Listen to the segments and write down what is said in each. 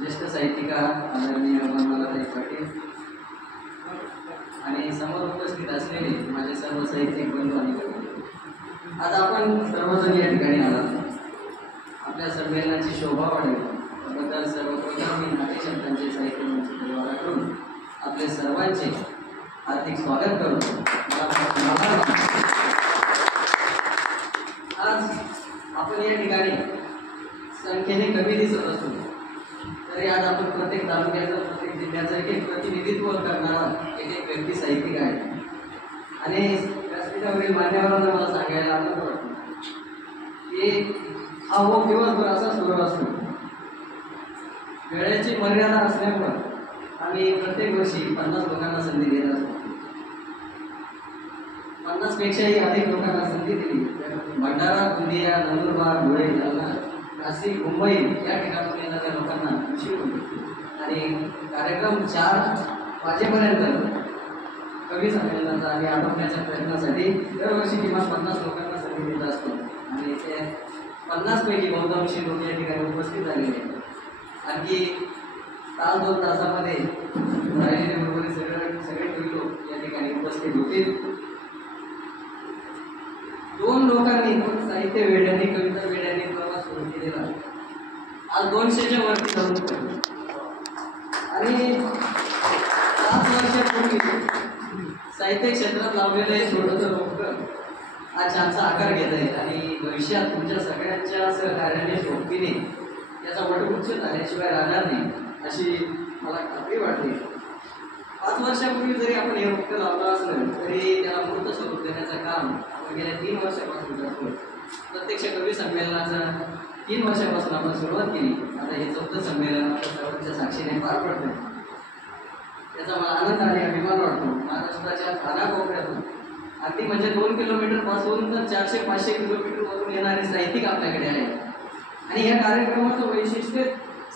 ज्येष्ठ साहित्यिका आदरणीय मनमलाताई पाटील आणि समोर उपस्थित असलेले माझे सर्व साहित्यिक बंधू आणि भगिनी, आज आपण सर्वजण या ठिकाणी आलात. आपल्या संमेलनाची शोभा वाढेल त्याबद्दल सर्वप्रथम मी नाट्यशब्दांचे साहित्य मंच परिवाराकडून आपले सर्वांचे हार्दिक स्वागत करतो. आज आपण या ठिकाणी संख्येने कमी दिसत असतो तरी आज आपण प्रत्येक तालुक्याचं, प्रत्येक जिल्ह्याचं एक प्रतिनिधित्व करणारा एक व्यक्ती साहित्यिक आहे. आणि व्यासपीठावरील मान्यवरांना मला सांगायला आनंद वाटतो की हा दिवसभर असा सुरू असतो. वेळेची मर्यादा असल्यामुळं आम्ही प्रत्येक वर्षी 50 लोकांना संधी देत असतो. 50 पेक्षाही अधिक लोकांना संधी दिली. भंडारा, गोंदिया, नंदुरबार, धुळे, जालना, नाशिक, मुंबई या ठिकाणून येणाऱ्या लोकांना खुशी होती. आणि कार्यक्रम 4 वाजेपर्यंत कवी संमेलनाचा आम्ही आटोपण्याच्या प्रयत्नासाठी दरवर्षी किमान 50 लोकांना संधी देत असतो. आणि ते 50 पैकी बहुतांशी लोक या ठिकाणी उपस्थित झालेले आहेत. आणखी तास 2 तासामध्ये राहिलेले बरोबर सगळे कवी लोक या ठिकाणी उपस्थित होतील. 2 लोकांनी, 2 साहित्य वेड्यांनी, कविता वेड्यांनी प्रवास सुरू केलेला आज 200च्या वरती जाऊन. आणि 5 वर्षापूर्वी साहित्य क्षेत्रात लावलेलं हे छोटंसं रोपटं आज ज्यांचा आकार घेत आहे आणि भविष्यात तुमच्या सगळ्यांच्या सहकार्याने सोबतीने याचा वटवृक्ष झाल्याशिवाय राहणार नाही अशी मला खात्री वाटते. 5 वर्षापूर्वी जरी आपण हे रोपटं लावलं असलं तरी त्याला मूर्त स्वरूप देण्याचं काम गेल्या 3 वर्षापासून करतो. प्रत्यक्ष कवी संमेलनाचं 3 वर्षापासून आपण सुरुवात केली. आता हे 4थं संमेलन आपल्या सर्वांच्या साक्षीने पार पडतं. याचा मला आनंद आणि अभिमान वाटतो. महाराष्ट्राच्या कानाकोपऱ्यातून अगदी म्हणजे 2 किलोमीटर पासून तर 400-500 किलोमीटरवरून येणारे साहित्यिक आपल्याकडे आहेत. आणि या कार्यक्रमाचं वैशिष्ट्य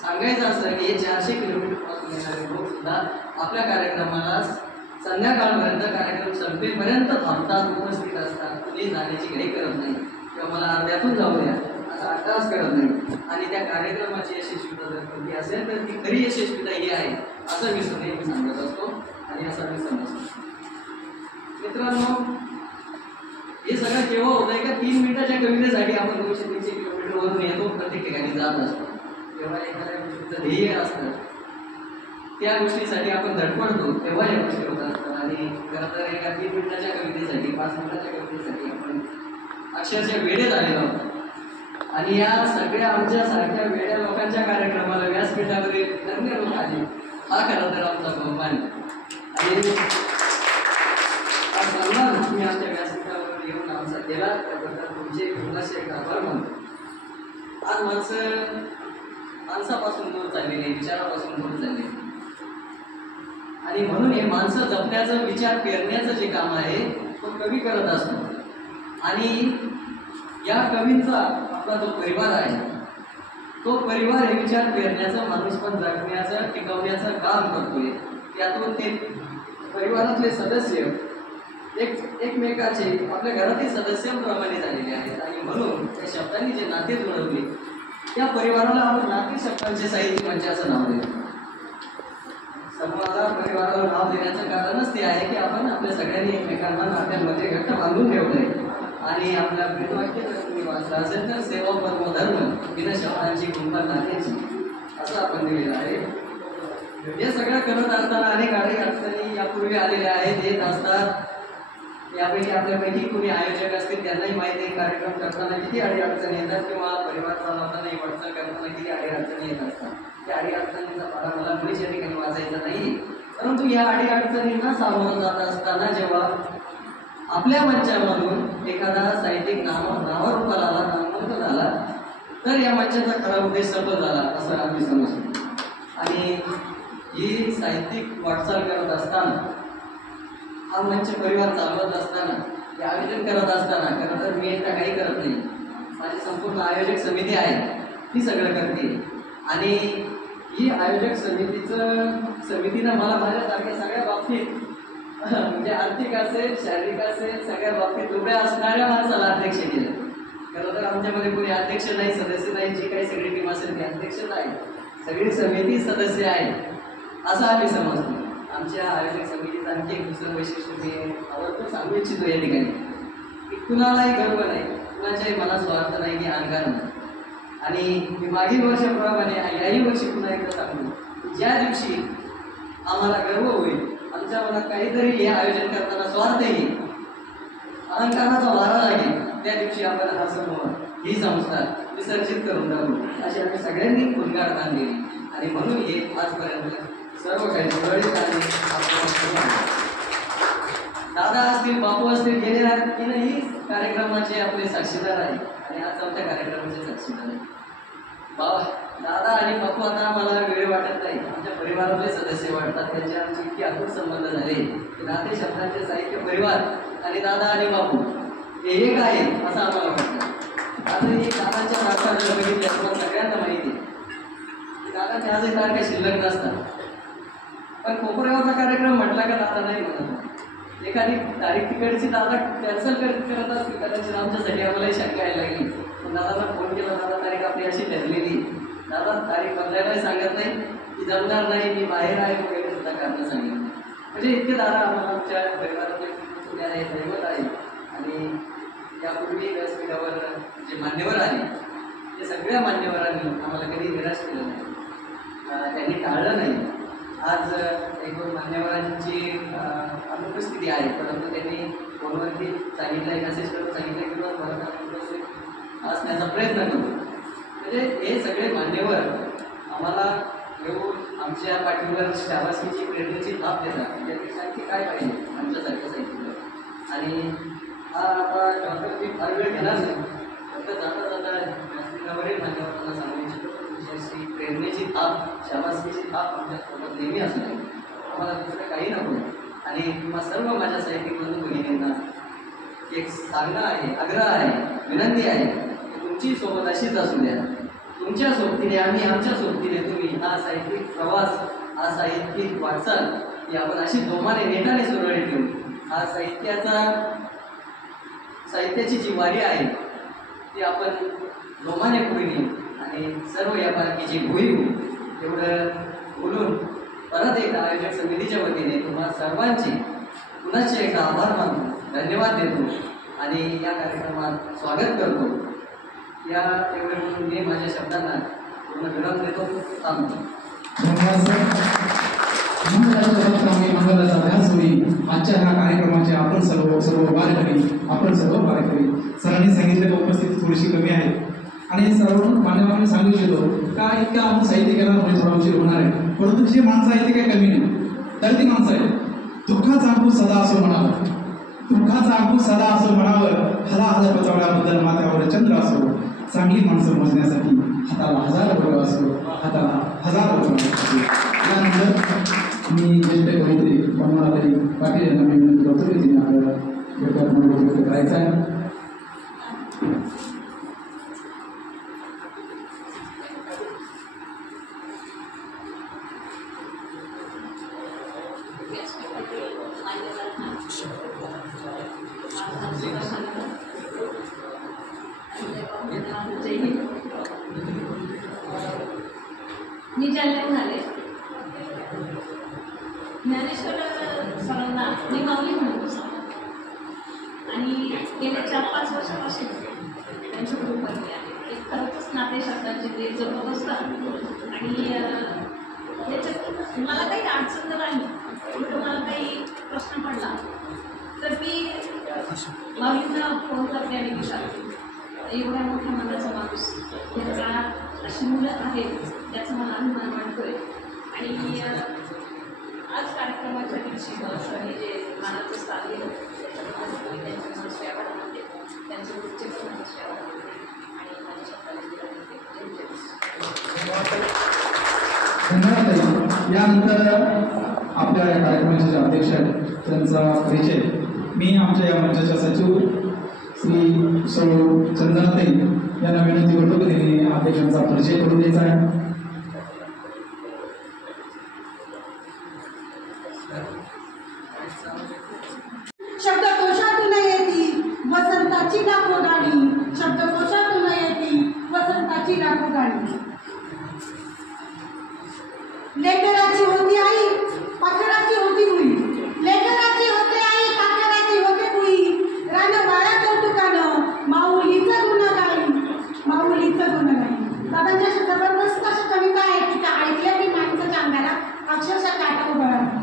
सांगायचं असतं की हे 400 किलोमीटर पासून येणारे लोक सुद्धा आपल्या कार्यक्रमाला संध्याकाळपर्यंत, कार्यक्रम संपेपर्यंत थांबतात, उपस्थित असतात. कुणी जाण्याची घाई करत नाही किंवा मला अर्ध्यातून जाऊ द्या असा अट्टास करत नाही. आणि त्या कार्यक्रमाची यशस्वीता जर कोणती असेल तर ती खरी यशस्वीता ही आहे असं मी नेहमी सांगत असतो आणि असं मी समजतो. मित्रांनो, हे सगळं केव्हा होत आहे का 3 मिनिटाच्या कवितेसाठी आपण 200-300 किलोमीटरवरून येतो, प्रत्येक ठिकाणी जात असतो. जेव्हा एखाद्या गोष्टीचं ध्येय असतं त्या गोष्टीसाठी आपण धडपडतो तेव्हा या गोष्टी होत असतात. आणि खरं तर एका 3 मिनिटाच्या कवितेसाठी, 5 मिनिटाच्या कवितेसाठी आपण अक्षरशः वेडे झालेलो आहोत. आणि या सगळ्या आमच्यासारख्या वेड्या लोकांच्या कार्यक्रमाला व्यासपीठावरील धन्य लोक आले हा खरं तर आमचा बहुमान. आणि हा सन्मान तुम्ही आमच्या व्यासपीठावर येऊन आमचा केला त्याबद्दल तुमचे खूपसे आभार मानतो. आज माणसापासून दूर चाललेली, विचारापासून दूर चाललेली. आणि म्हणून हे माणसं जपण्याचं, विचार पेरण्याचं जे काम आहे तो कवी करत असतो. आणि या कवींचा आपला जो परिवार आहे तो परिवार हे विचार पेरण्याचं, माणूस पण जगण्याचं, टिकवण्याचं काम करतोय. त्यातून ते परिवारातले सदस्य एकमेकाचे आपल्या घरातील सदस्यांप्रमाणे झालेले आहेत. आणि म्हणून त्या शब्दांनी जे नाते जुळवले त्या परिवाराला आपण नाते शब्दांचे साहित्य मंच असं नाव देतो. समूहाला परिवाराला नाव देण्याचं कारणच ते आहे की आपण आपल्या सगळ्यांनी एकमेकांना नात्यांमध्ये घट्ट बांधून ठेवलंय. आणि आपल्या ब्रीदवाक्य जर तुम्ही वाचलं असेल तर सेवा परमो धर्म, बिना शब्दांची गुंफण नात्याची असं आपण दिलेलं आहे. हे सगळं करत असताना अनेक अडचणी यापूर्वी आलेल्या आहेत, येत असतात. यापैकी आपल्यापैकी कुणी आयोजक असतील त्यांनाही माहिती आहे कार्यक्रम करताना किती अडचणी येतात किंवा परिवार चालवताना वाटचाल करताना किती अडचणी येत असतात. त्या अडचणींचा पाडा मला मुळीच या ठिकाणी वाचायचा नाही. परंतु या अडचणींना सामोरं जात असताना जेव्हा आपल्या मंचामधून एखादा साहित्यिक नावारूपाला आला, नामवंत झाला तर या मंचाचा खरा उद्देश सफल झाला असं आम्ही समजतो. आणि ही साहित्यिक वाटचाल करत असताना, हा मंच परिवार चालवत असताना, हे आयोजन करत असताना खरं तर मी एकटा काही करत नाही. माझी संपूर्ण आयोजक समिती आहे ती सगळं करते. आणि ही आयोजक समितीनं मला माझ्यासारख्या सगळ्या बाबतीत म्हणजे आर्थिक असेल, शारीरिक असेल, सगळ्या बाबतीत उभ्या असणाऱ्या माणसाला अध्यक्ष केलं. खरं तर आमच्यामध्ये कोणी अध्यक्ष नाही, सदस्य नाही, जी काही सगळी टीम असेल ती अध्यक्ष नाही. सगळी समिती सदस्य आहेत असं आम्ही समजतो. आमच्या आयोजक समितीचं आणखी एक दुसरं वैशिष्ट्य मी आवडतं सांगू इच्छितो या ठिकाणी की कुणालाही गर्व नाही, कुणाच्याही मनात स्वार्थ नाही की अहंकार नाही. आणि मी मागील वर्षाप्रमाणे याही वर्षी पुन्हा एकदा सांगतो, ज्या दिवशी आम्हाला गर्व होईल, आमच्या मनात काहीतरी हे आयोजन करताना स्वार्थ येईल, अहंकाराचा वारा लागेल, त्या दिवशी आपण हा समूह ही संस्था विसर्जित करून टाकू अशी आम्ही सगळ्यांनी भूमिका बांधली. आणि म्हणून हे आजपर्यंत सर्व काही सुरळीत आणि दादा असतील, बापू असतील, गेलेही कार्यक्रमाचे आपले साक्षीदार आहे आणि आज चौथ्या कार्यक्रमाचे साक्षीदार आहे. दादा आणि बापू आता आम्हाला वेळ वाटत नाही, आमच्या परिवारातले सदस्य वाटतात. त्यांचे आमचे इतके अतूट संबंध झाले की नाते शब्दांचे साहित्य परिवार आणि दादा आणि बापू हे एक आहे असं आम्हाला वाटतं. आता हे दादांच्या तारखा जर बघितल्या तुम्हाला सगळ्यांना माहिती आहे की दादांच्या आजही तारखा शिल्लक नसतात, पण कोपऱ्यावरचा कार्यक्रम म्हटला का दादा नाही म्हणत. एखादी तारीख तिकडची दादा कॅन्सल करत असतील कदाचित आमच्यासाठी आम्हालाही शंका यायला लागली. पण दादाला फोन केला, दादा तारीख आपली अशी ठरलेली, दादा तारीख बदलायलाही सांगत नाही की जमणार नाही, मी बाहेर आहे वगैरे सुद्धा कारणं सांगितलं. म्हणजे इतके दादा आम्हाला आमच्या परिवारातले दैवत आहे. आणि यापूर्वी व्यासपीठावर जे मान्यवर आले ते सगळ्या मान्यवरांनी आम्हाला कधी निराश केलं नाही, त्यांनी टाळलं नाही. आज एक दोन मान्यवरांची अनुपस्थिती आहे, परंतु त्यांनी फोनवरती सांगितलं, मेसेज करून सांगितलं की मला उपस्थित असण्याचा प्रयत्न करू. म्हणजे हे सगळे मान्यवर आम्हाला येऊन आमच्या पाठीवर शाबासकीची प्रेरणेची थाप देतात. त्यापेक्षा आणखी काय पाहिजे आमच्यासारख्या साहित्य. आणि हा आता डॉक्टर मी फार वेळ घेणार नाही, फक्त जाता जाता व्यासपीठावरील मान्यवरांना सांगू इच्छितो, तुमची प्रेरणेची थाप, शाबासकीची थाप आमच्यासोबत नेहमी असणार, आम्हाला दुसरं काही नको. आणि तुम्हा सर्व माझ्या साहित्यिक बंधू भगिनींना एक सांगणं आहे, आग्रह आहे, विनंती आहे की तुमची सोबत अशीच असू द्या. तुमच्या सोबतीने आम्ही, आमच्या सोबतीने तुम्ही हा साहित्यिक प्रवास, हा साहित्यिक वाटचाल ही आपण अशी जोमाने नेटाने सुरळीत ठेवू. हा साहित्याची जी वारी आहे ती आपण जोमाने पुढे नेऊ आणि सर्व या बाकीची भुई एवढं बोलून परत एकदा आयोजक समितीच्या वतीने तुम्हा सर्वांची पुन्हा एकदा आभार मानतो, धन्यवाद देतो आणि या कार्यक्रमात स्वागत करतो. या एवढे म्हणून मी माझ्या शब्दांना पूर्ण विराम देतो, थांबतो. मंगलाचा ध्यास होईल. आजच्या ह्या कार्यक्रमाचे आपण सर्व वारकरी सरांनी सांगितलेलं उपस्थिती थोडीशी कमी आहे आणि सर्व मान्यवरांनी सांगू इच्छितो का इतका आपण साहित्य केला म्हणजे थोडा उशीर होणार आहे, परंतु जे माणसं आहे ते काही कमी नाही, तर ती माणसं आहे. दुःखाचा अंकुश सदा असो म्हणावं, दुःखाचा अंकुश सदा असो म्हणावं, हला बचावण्याबद्दल माथ्यावर चंद्र असो, चांगली माणसं मोजण्यासाठी हाताला 1000 बोट असो, हाताला 1000 बोट असो. त्यानंतर मी ज्येष्ठ कवयित्री पद्मावती पाटील यांना मी विनंती करतो की तिने आपल्याला करायचं आहे. मी जालन्याहून आले. ज्ञानेश्वर सरांना मी माऊली म्हणतो आणि गेल्या 4-5 वर्षापासून त्यांच्या ग्रुपमध्ये आहे. एक खरंच नाते शब्दांचे ते जबरदस्त आणि त्याच्यात मला काही अडचण जर आली किंवा मला काही प्रश्न पडला तर मी माऊलींना फोन करते आणि विचारते. एवढ्या मोठ्या मनाचा माणूस या काळात अशी मुलं आहेत त्याचा मला अभिमान वाटतोय. आणि आज कार्यक्रमाच्या दिवशी सरांनी जे मानाचं स्थान दिलं त्याच्यामुळे त्यांची मनस्वी वाढवते, त्यांचे पुढचे पण मनस्वी वाढवते आणि माझ्या शब्दाला धन्यवाद. यानंतर आपल्या या कार्यक्रमाचे जे अध्यक्ष आहेत त्यांचा परिचय मी आमच्या या मंचाच्या सचिव श्री सौ चंदनाताई यांना विनंती करतो की त्यांनी अध्यक्षांचा परिचय करून द्यायचा आहे. शब्दकोशातून येती वसंताची लाखो गाणी, शब्दकोशातून येती वसंताची लाखो गाणी. लेकराची होती आई पाखराची होती मुळी, लेकराची होते आई पाखराची होते मुळी, रान वाळा कौतुकानं माऊलीचं गुण गाई, माऊलीचं गुण गाई. दादांच्या जबरदस्त अशा कविता आहेत की त्या ऐकल्या की माणसाच्या अंगाला अक्षरशः काटा उभा राहतो.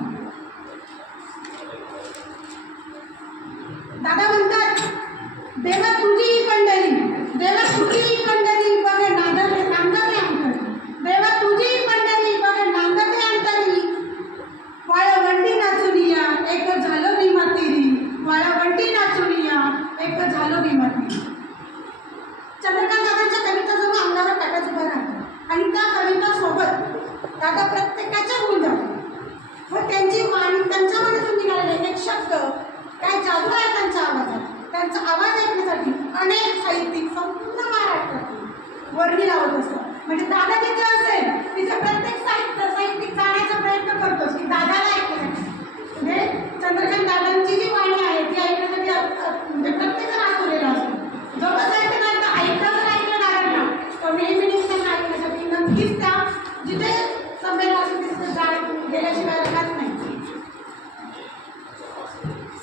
दादा म्हणतात देवा तुझी पंढरी, देवा तुझी पंढरी बघ नांदते अंतरी, देवा तुझी पंढरी बघ नांदते अंतरी, वाळवंटी नाचुनिया एक झालो भीमा तिरी, वाळवंटी नाचुनिया एक झालो भीमा तिरी. चंद्रकांत दादांच्या कविता जणू अंगावर काटाच उभं राहतं आणि त्या कविता सोबत दादा प्रत्येकाच्या होऊन जातो व त्यांची वाणी त्यांच्या मनातून निघालेले एक शब्द काय जादू आहे त्यांच्या आवाजात. त्यांचा आवाज ऐकण्यासाठी अनेक साहित्यिक संपूर्ण महाराष्ट्रातून वर्णी लावत असतात. म्हणजे दादा जिथे असेल तिथे प्रत्येक साहित्यिक जाण्याचा प्रयत्न करतोच की दादाला ऐकण्यासाठी. म्हणजे चंद्रकांत दादांची जी वाणी आहे ती ऐकण्यासाठी म्हणजे प्रत्येक आठवलेला असतो. जो कसं ऐकलं तर ऐकलं दादांना तो नेहमी त्यांना ऐकण्यासाठी नक्कीच त्या जिथे संमेलन असेल तिथे गेल्याशिवाय राहत नाही.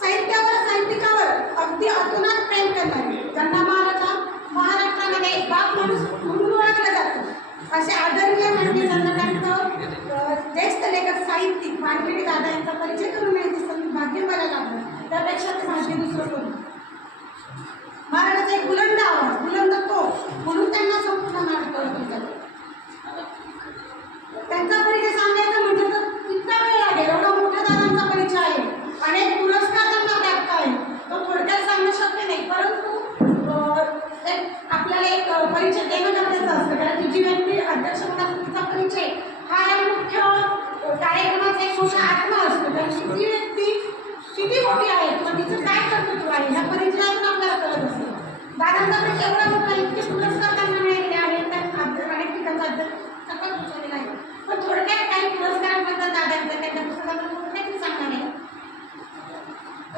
साहित्यावर साहित्यिकावर अगदी अतोनात प्रेम करणारे ज्यांना महाराष्ट्रामध्ये एक बाप माणूस म्हणून ओळखलं जातं असे आदरणीय म्हणजे चंद्रकांत ज्येष्ठ लेखक साहित्यिक वानखेडे दादा यांचा परिचय करून मिळण्याचे भाग्य मला लागलं. त्यापेक्षा ते भाग्य दुसरं करू. महाराजांचा एक बुलंद आवाज बुलंद तो म्हणून त्यांना संपूर्ण महाराष्ट्र ओळखलं जातं. त्यांचा परिचय सांगायचं म्हटलं तर इतका वेळ लागेल. एवढा मोठा दादांचा परिचय आहे, अनेक पुरस्कार त्यांना प्राप्त आहे, तो थोडक्यात सांगणं शक्य नाही. परंतु आपल्याला एक परिचय देणं गरजेचं असतं कारण ती जी व्यक्ती अध्यक्ष म्हणून तिचा परिचय हा या मुख्य कार्यक्रमाचा एक मोठा आत्मा असतो. कारण ती व्यक्ती किती मोठी आहे किंवा तिचं काय कर्तृत्व आहे ह्या परिचयातून आपल्याला कळत असतं. दादांचा परिचय एवढा मोठा इतके पुरस्कार त्यांना मिळालेले आहेत, अनेक ठिकाणचा अध्यक्ष सगळं पुरस्कार आहे. पण थोडक्यात काही पुरस्कारांबद्दल दादांचं त्यांच्या पुस्तकातून थोडक्यात सांगणार आहे.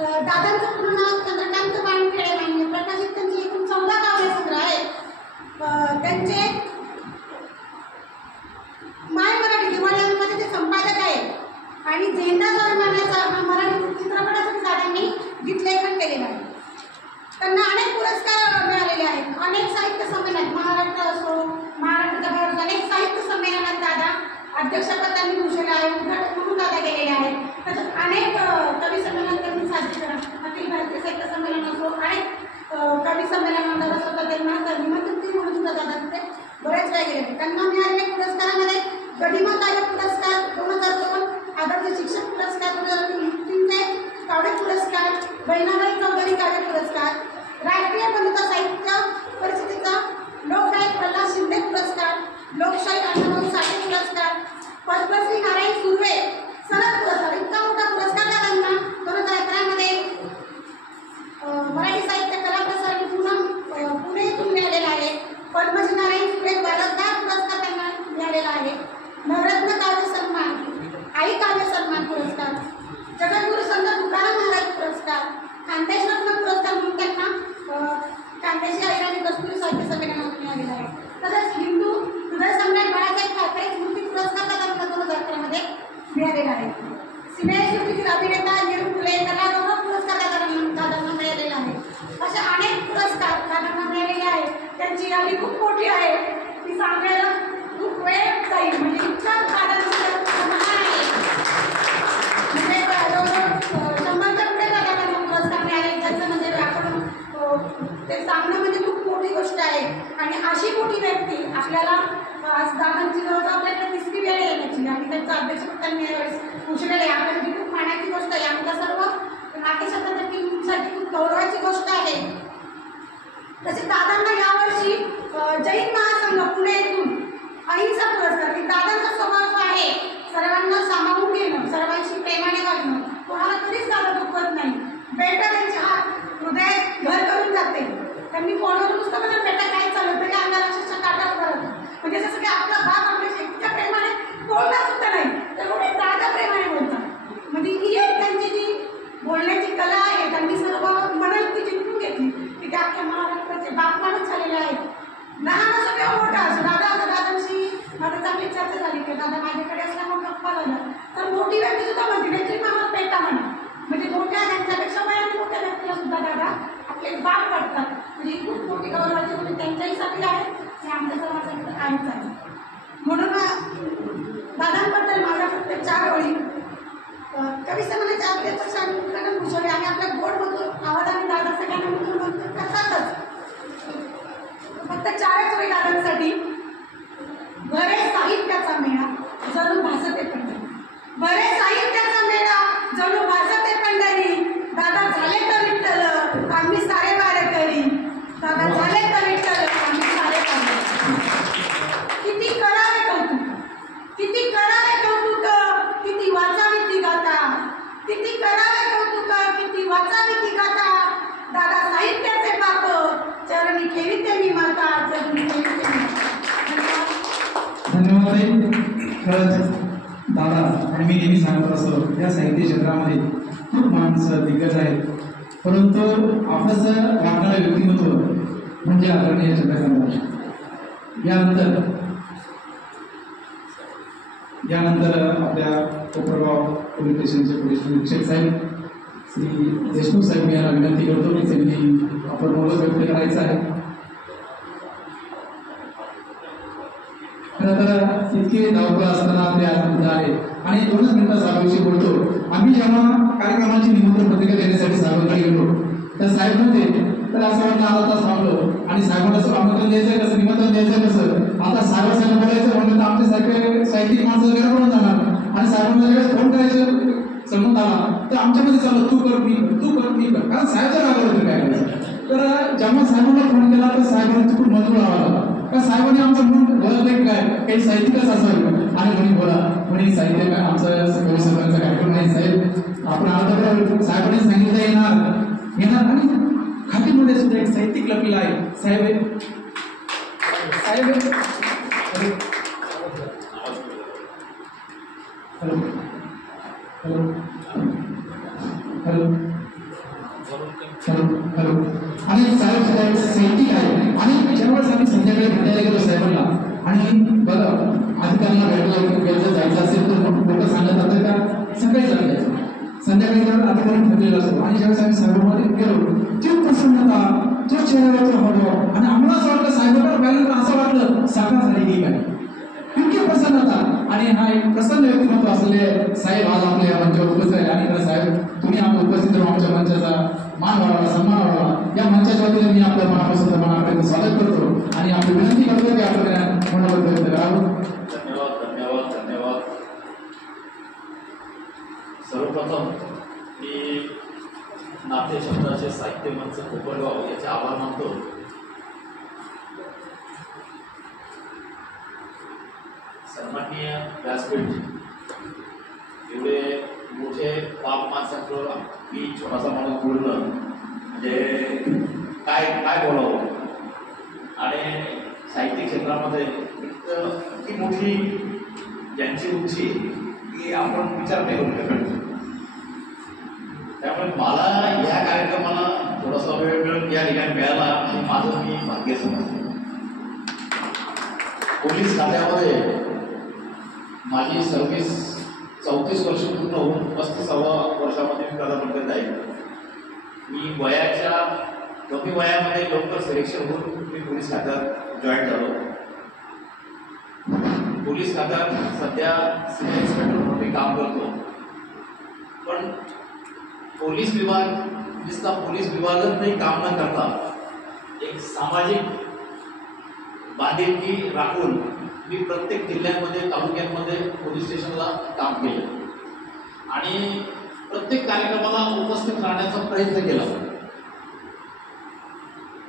दादांचं पूर्ण नाव चंद्रकांत वानखेडे यांनी प्रकाशित त्यांची एकूण 14 काव्यसंग्रह आहेत. त्यांचे माय मराठी दिवाळ्यांमध्ये ते संपादक आहेत आणि झेंडा सन्मानाचा मराठी चित्रपटासाठी दादांनी गीतलेखन केलेलं आहे. त्यांना अनेक पुरस्कार मिळालेले आहेत. अनेक साहित्य संमेलनात महाराष्ट्र असो महाराष्ट्राच्या बाहेर अनेक साहित्य संमेलनात दादा अध्यक्षपद त्यांनी भूषवलं आहे. उद्घाटक म्हणून दादा गेलेले आहेत. तसंच अनेक कवी संमेलन त्यांनी साजरे करा. अखिल भारतीय साहित्य संमेलन असो अनेक कवी संमेलनांना स्वतः त्यांना निमंत्रित म्हणून सुद्धा दादा तिथे बरेच वेळ गेले. त्यांना मिळालेल्या पुरस्कारामध्ये गदिमा काव्य पुरस्कार 2002, आदर्श शिक्षक पुरस्कार 2003, काव्य पुरस्कार, बहिणाबाई चौधरी काव्य पुरस्कार, राष्ट्रीय बंधुता साहित्य परिषदेचा लोकगायक प्रल्हाद शिंदे पुरस्कार, लोकशाही अण्णाभाऊ साठे पुरस्कार, पद्मश्री नारायण सुर्वे सनद पुरस्कार. इतका मोठा पुरस्कार दादांना 2011 मध्ये मराठी साहित्य कला प्रसार पुणे येथून मिळालेला आहे. पद्मश्री नारायण सुर्वे वारसदार पुरस्कार त्यांना मिळालेला आहे. नवरत्न काव्य सन्मान, आई काव्य सन्मान पुरस्कार, जगद्गुरु संत तुकाराम महाराज पुरस्कार, खानदेश रत्न पुरस्कार म्हणून त्यांना खानदेशी आई आणि कस्तुरी साहित्य संमेलनातून मिळालेला आहे. तसंच हिंदू हृदय सम्राट बाळासाहेब ठाकरे स्मृती पुरस्कार त्यांना 2011 मध्ये मिळालेला आहे. सिनेसृष्टीतील अभिनेता निरू फुले कलागौरव पुरस्कार दादांना मिळालेला आहे. असे अनेक पुरस्कार दादांना मिळालेले आहेत. त्यांची यादी खूप मोठी आहे, ती सांगायला खूप वेळ जाईल. म्हणजे इतका दादांचं प्रमाण आहे म्हणजे 100च्या पुढे दादांना पुरस्कार मिळाले. त्याचं म्हणजे आपण ते सांगणं म्हणजे खूप मोठी गोष्ट आहे. आणि अशी मोठी व्यक्ती आपल्याला आज दादांची जवळजवळ आपल्याकडे 30वी वेळ येण्याची आणि त्यांचा अध्यक्षपद त्यांनी भूषवलेलं आहे. आपल्यासाठी खूप मानाची गोष्ट आहे. आमच्या सर्व नाट्यशास्त्राच्या टीमसाठी खूप गौरवाची गोष्ट आहे. तसेच दादांना यावर्षी जैन महासंघ पुणे येथून अहिंसा पुरस्कार. की दादांचा स्वभाव आहे सर्वांना सामावून घेणं, सर्वांशी प्रेमाने वागणं, कोणाला कधीच दादा दुखवत नाही. बेटा त्यांच्या हृदयात घर करून जाते. त्यांनी फोनवर नुसतं मला बेटा काय चालत तरी अंगाला अक्षरशः काटा उभा राहतो. म्हणजे जसं की आपला बाप आपल्या इतक्या प्रेमाने बोलता सुद्धा नाही त्यामुळे दादा प्रेमाने बोलतात. म्हणजे ही एक त्यांची जी बोलण्याची कला आहे त्यांनी सर्व मनोयुक्ती जिंकून घेतली की ते अख्ख्या महाराष्ट्राचे बाप माणूस झालेले आहेत. लहान असो किंवा मोठा असो दादा आता दादांशी माझं झाली की दादा माझ्याकडे असल्यामुळे गप्पा झालं तर मोठी व्यक्ती सुद्धा म्हणते व्यक्ती मामा पेटा म्हणा म्हणजे मोठ्या त्यांच्यापेक्षा वयाने मोठ्या व्यक्तीला सुद्धा दादा आपले बाप वाटतात म्हणजे ही खूप मोठी गौरवाची गोष्ट त्यांच्याही साठी आहे आणि आमच्या समाजासाठी तर काहीच आहे. म्हणून दादांबद्दल माझ्या फक्त 4 ओळी कवी समाजाचे अध्यक्ष आणि भूषणे आणि आपल्या गोड मधून आवाजाने दादा सगळ्यांना मधून म्हणतो करतातच. फक्त 4च ओळी दादांसाठी. भरे साहित्याचा मेळा जणू भासते पंढरी. भरे साहित्याचा मेळा जणू भासते पंढरी. दादा झाले तर विठ्ठल आम्ही सारे वारेकरी. दादा झाले तर विठ्ठल आम्ही सारे वारेकरी. किती करावे कौतुक, किती करावे कौतुक, किती वाचावी ती गाथा. किती करावे कौतुक, किती वाचावी ती गाथा. दादा साहित्याचे बाप चरणी ठेविते मी माता. चरणी ठेविते मी माता. धन्यवाद ताई. खरंच दादा आणि मी नेहमी सांगत असतो या साहित्य क्षेत्रामध्ये खूप माणसं दिग्गज आहेत परंतु आपलं वाटणारं व्यक्तिमत्व म्हणजे आदरणीय चंद्रकांत. यानंतर आपल्या कोपरगाव पोलीस स्टेशनचे पोलीस निरीक्षक साहेब श्री देशमुख साहेब यांना विनंती करतो की त्यांनी आपण मोठं व्यक्त करायचं आहे. खरं तर इतके धावपळ असताना आपले आज मुद्दा आहे आणि 2च मिनिटं साहेबांशी बोलतो. आम्ही जेव्हा कार्यक्रमाची निमंत्रण पत्रिका देण्यासाठी साहेबांकडे गेलो तर साहेब होते तर असं वाटलं अर्धा तास थांबलो आणि साहेबांना आमंत्रण द्यायचं कसं निमंत्रण द्यायचं कसं. आता साहेबांना बोलायचं म्हणलं तर आमच्यासारखे साहित्यिक माणसं वगैरे पडून जाणार आणि साहेबांना ज्यावेळेस फोन करायचं संबंध आला तर आमच्यामध्ये चाललं तू कर मी कर तू कर मी कर कारण साहेबच्या रागावर होते काय करायचं. तर जेव्हा साहेबांना फोन केला तर साहेबांना खूप मंजूर आला का साहेबांनी आमचं म्हणून बोलत नाही काय काही साहित्यिकच असावं आणि म्हणे बोला म्हणे साहित्य काय आमचं कवी सभांचा कार्यक्रम नाही साहेब आपण आता साहेबांनी सांगितलं येणार आणि खातीमध्ये सुद्धा एक साहित्यिक लपलेला आहे. साहेब साहेब hello hello hello hello hello आणि साहेब साहित्यिक आहे आणि ज्यावेळेस आम्ही संध्याकाळी भेटायला गेलो साहेबांना आणि बघा अधिकाऱ्यांना भेटायला जायचं असेल तर लोक सांगत जातं का सकाळी जायचं संध्याकाळी जर अधिकारी ठरलेला असतो आणि ज्यावेळेस आम्ही साहेबांमध्ये गेलो ती प्रसन्नता तो चेहऱ्यावरचा हावभाव आणि आम्हाला असं वाटलं साहेबांना पाहिलं तर असं वाटलं साकार झाली की काय इतकी प्रसन्नता आणि हा एक प्रसन्न व्यक्तिमत्व असलेले साहेब आज आपल्या मंचावर उपस्थित आहे. आणि खरं साहेब तुम्ही आम्ही उपस्थित राहून आमच्या मंचाचा मान वाढवा सन्मान वाढवा या मंचाच्या वतीने मी आपल्या मनापासून मनापर्यंत स्वागत करतो आणि आपली विनंती करतो की आपण मनावर व्यक्त करावं. धन्यवाद धन्यवाद धन्यवाद. सर्वप्रथम मी नाते शब्दाचे साहित्य मंच कोपरगाव याचे आभार मानतो. सन्माननीय व्यासपीठ एवढे मोठे बाप माणसांवर मी छोटासा माणूस बोलणं म्हणजे काय काय बोलावं आणि साहित्य क्षेत्रामध्ये इतकी मोठी ज्यांची उंची की आपण विचार नाही करू शकत. त्यामुळे मला या कार्यक्रमाला थोडासा वेळ मिळून या ठिकाणी मिळाला आणि माझं मी भाग्य समजतो. पोलीस खात्यामध्ये माझी सर्व्हिस 34 वर्ष पूर्ण होऊन 35व्या वर्षामध्ये मी पदापर्यंत आहे. मी वयाच्या कमी वयामध्ये लवकर सिलेक्शन होऊन मी पोलीस खात्यात जॉईन झालो. पोलीस खात्यात सध्या सिव्हिल इन्स्पेक्टर म्हणून मी काम करतो. पण पोलीस विभाग नुसता पोलीस विभागच नाही काम न करता एक सामाजिक बांधिलकी राखून मी प्रत्येक जिल्ह्यांमध्ये तालुक्यांमध्ये पोलीस स्टेशनला काम केलं आणि प्रत्येक कार्यक्रमाला उपस्थित राहण्याचा प्रयत्न केला.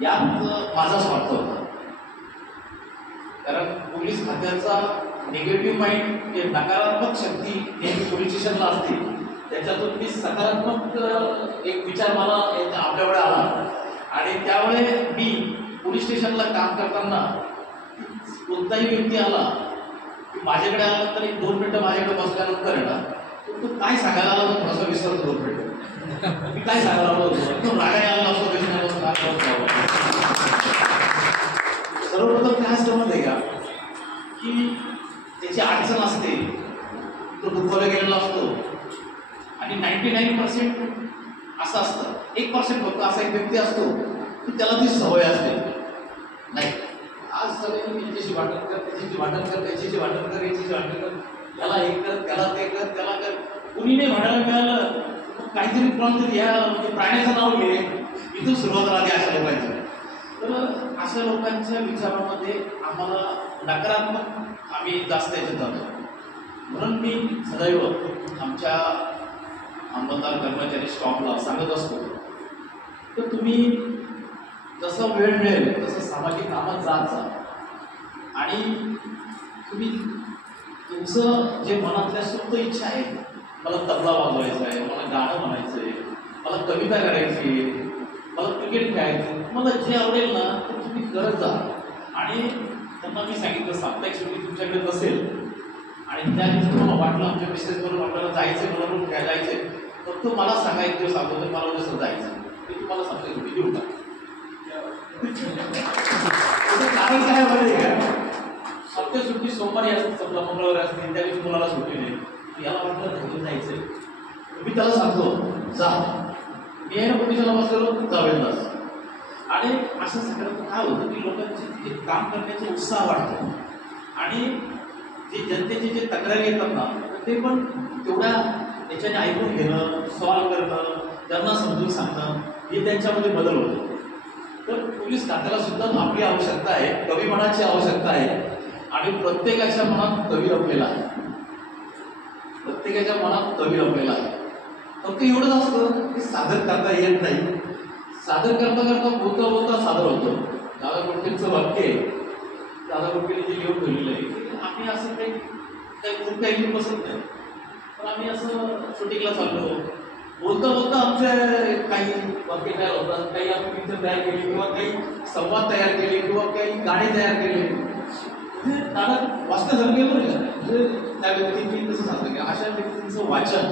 यात माझा स्वार्थ होता कारण पोलीस खात्याचा निगेटिव्ह माइंड जे नकारात्मक शक्ती नेहमी पोलीस स्टेशनला असते त्याच्यातून मी सकारात्मक एक विचार मला आपल्याकडे आला आणि त्यामुळे मी पोलीस स्टेशनला काम करताना कोणताही व्यक्ती आला की माझ्याकडे आला तर 2 मिनिटं माझ्याकडे बसल्यानंतर आहे ना तो काय सांगायला आला तर थोडासा विसरतो 2 मिनिटं मी काय सांगायला आलो होतो तो रागाने आला असतो सर्वप्रथम काय असतं माहिती आहे का की त्याची अडचण असते, तो दुखवला गेलेला असतो आणि 99% असं असतं. 1% फक्त असा एक व्यक्ती असतो की त्याला ती सवय असते, नाही आज सगळ्यांनी याच्याशी वाटण कर, त्याच्याशी वाटण कर, त्याच्याशी वाटण कर, याच्याशी वाटण कर, याला हे कर, त्याला ते कर, त्याला कर. कुणी नाही म्हणायला मिळालं काहीतरी कोणतरी या म्हणजे प्राण्याचं नाव घे, इथून सुरुवात राहते अशा लोकांची. तर अशा लोकांच्या विचारामध्ये आम्हाला नकारात्मक आम्ही जास्त याच्यात जातो. म्हणून मी सदैव आमच्या अंमलदार कर्मचारी स्टॉफला सांगत असतो तर तुम्ही जसं वेळ मिळेल तसं सामाजिक कामात जात जा आणि तुम्ही तुमचं जे मनातल्या सुप्त इच्छा आहे, मला तबला वाजवायचा आहे, मला गाणं म्हणायचं आहे, मला कविता करायची आहे, मला क्रिकेट खेळायचं, मला जे आवडेल ना ते तुम्ही करत जा. आणि त्यांना मी सांगितलं साप्ताहिक सुट्टी तुमच्याकडे नसेल आणि त्या दिवशी मला वाटलं आमच्या मिसेसबरोबर आपल्याला जायचं, मला खेळायला जायचं, फक्त मला सांगा एक दिवस अगोदर मला जसं जायचं ते तुम्हाला साप्ताहिक सुट्टी देऊ टाक. कारण काय माहिती आहे का, साप्ताहिक सुट्टी सोमवारी असते, समजा मंगळवारी असते, त्या दिवशी मुलाला सुट्टी नाही, याला वाटलं घेऊन जायचंय, मी त्याला सांगतो जा, मी आहे ना पोलिसाला बसलेलो जावेल तास. आणि असं सगळं काय होतं की लोकांचे जे काम करण्याचा उत्साह वाढतो आणि जे जनतेचे जे तक्रारी येतात ना ते पण तेवढ्या याच्याने ऐकून घेणं, सॉल्व करणं, त्यांना समजून सांगणं हे त्यांच्यामध्ये बदल होतो. तर पोलीस खात्याला सुद्धा आपली आवश्यकता आहे, कवी मनाची आवश्यकता आहे आणि प्रत्येकाच्या मनात कवी रमलेला आहे, प्रत्येकाच्या मनात कवी रमलेला आहे. फक्त एवढंच असतं की सादर करता येत नाही, सादर करता करता बोलता बोलता सादर होतं. दादा कोटकेंचं वाक्य आहे, दादा कोटकेने जे लिहून ठेवलेलं आहे की आम्ही असं काही खूप काही लिहून बसत नाही, पण आम्ही असं शूटिंगला चाललो, बोलता बोलता आमच्या काही वाक्य तयार होतात, काही आपण पिक्चर तयार केली किंवा काही संवाद तयार केले किंवा काही गाणे तयार केले. म्हणजे दादा वाचण्यासारखं गेलो नाही, म्हणजे त्या व्यक्तींनी कसं सांगतं की अशा व्यक्तींचं वाचन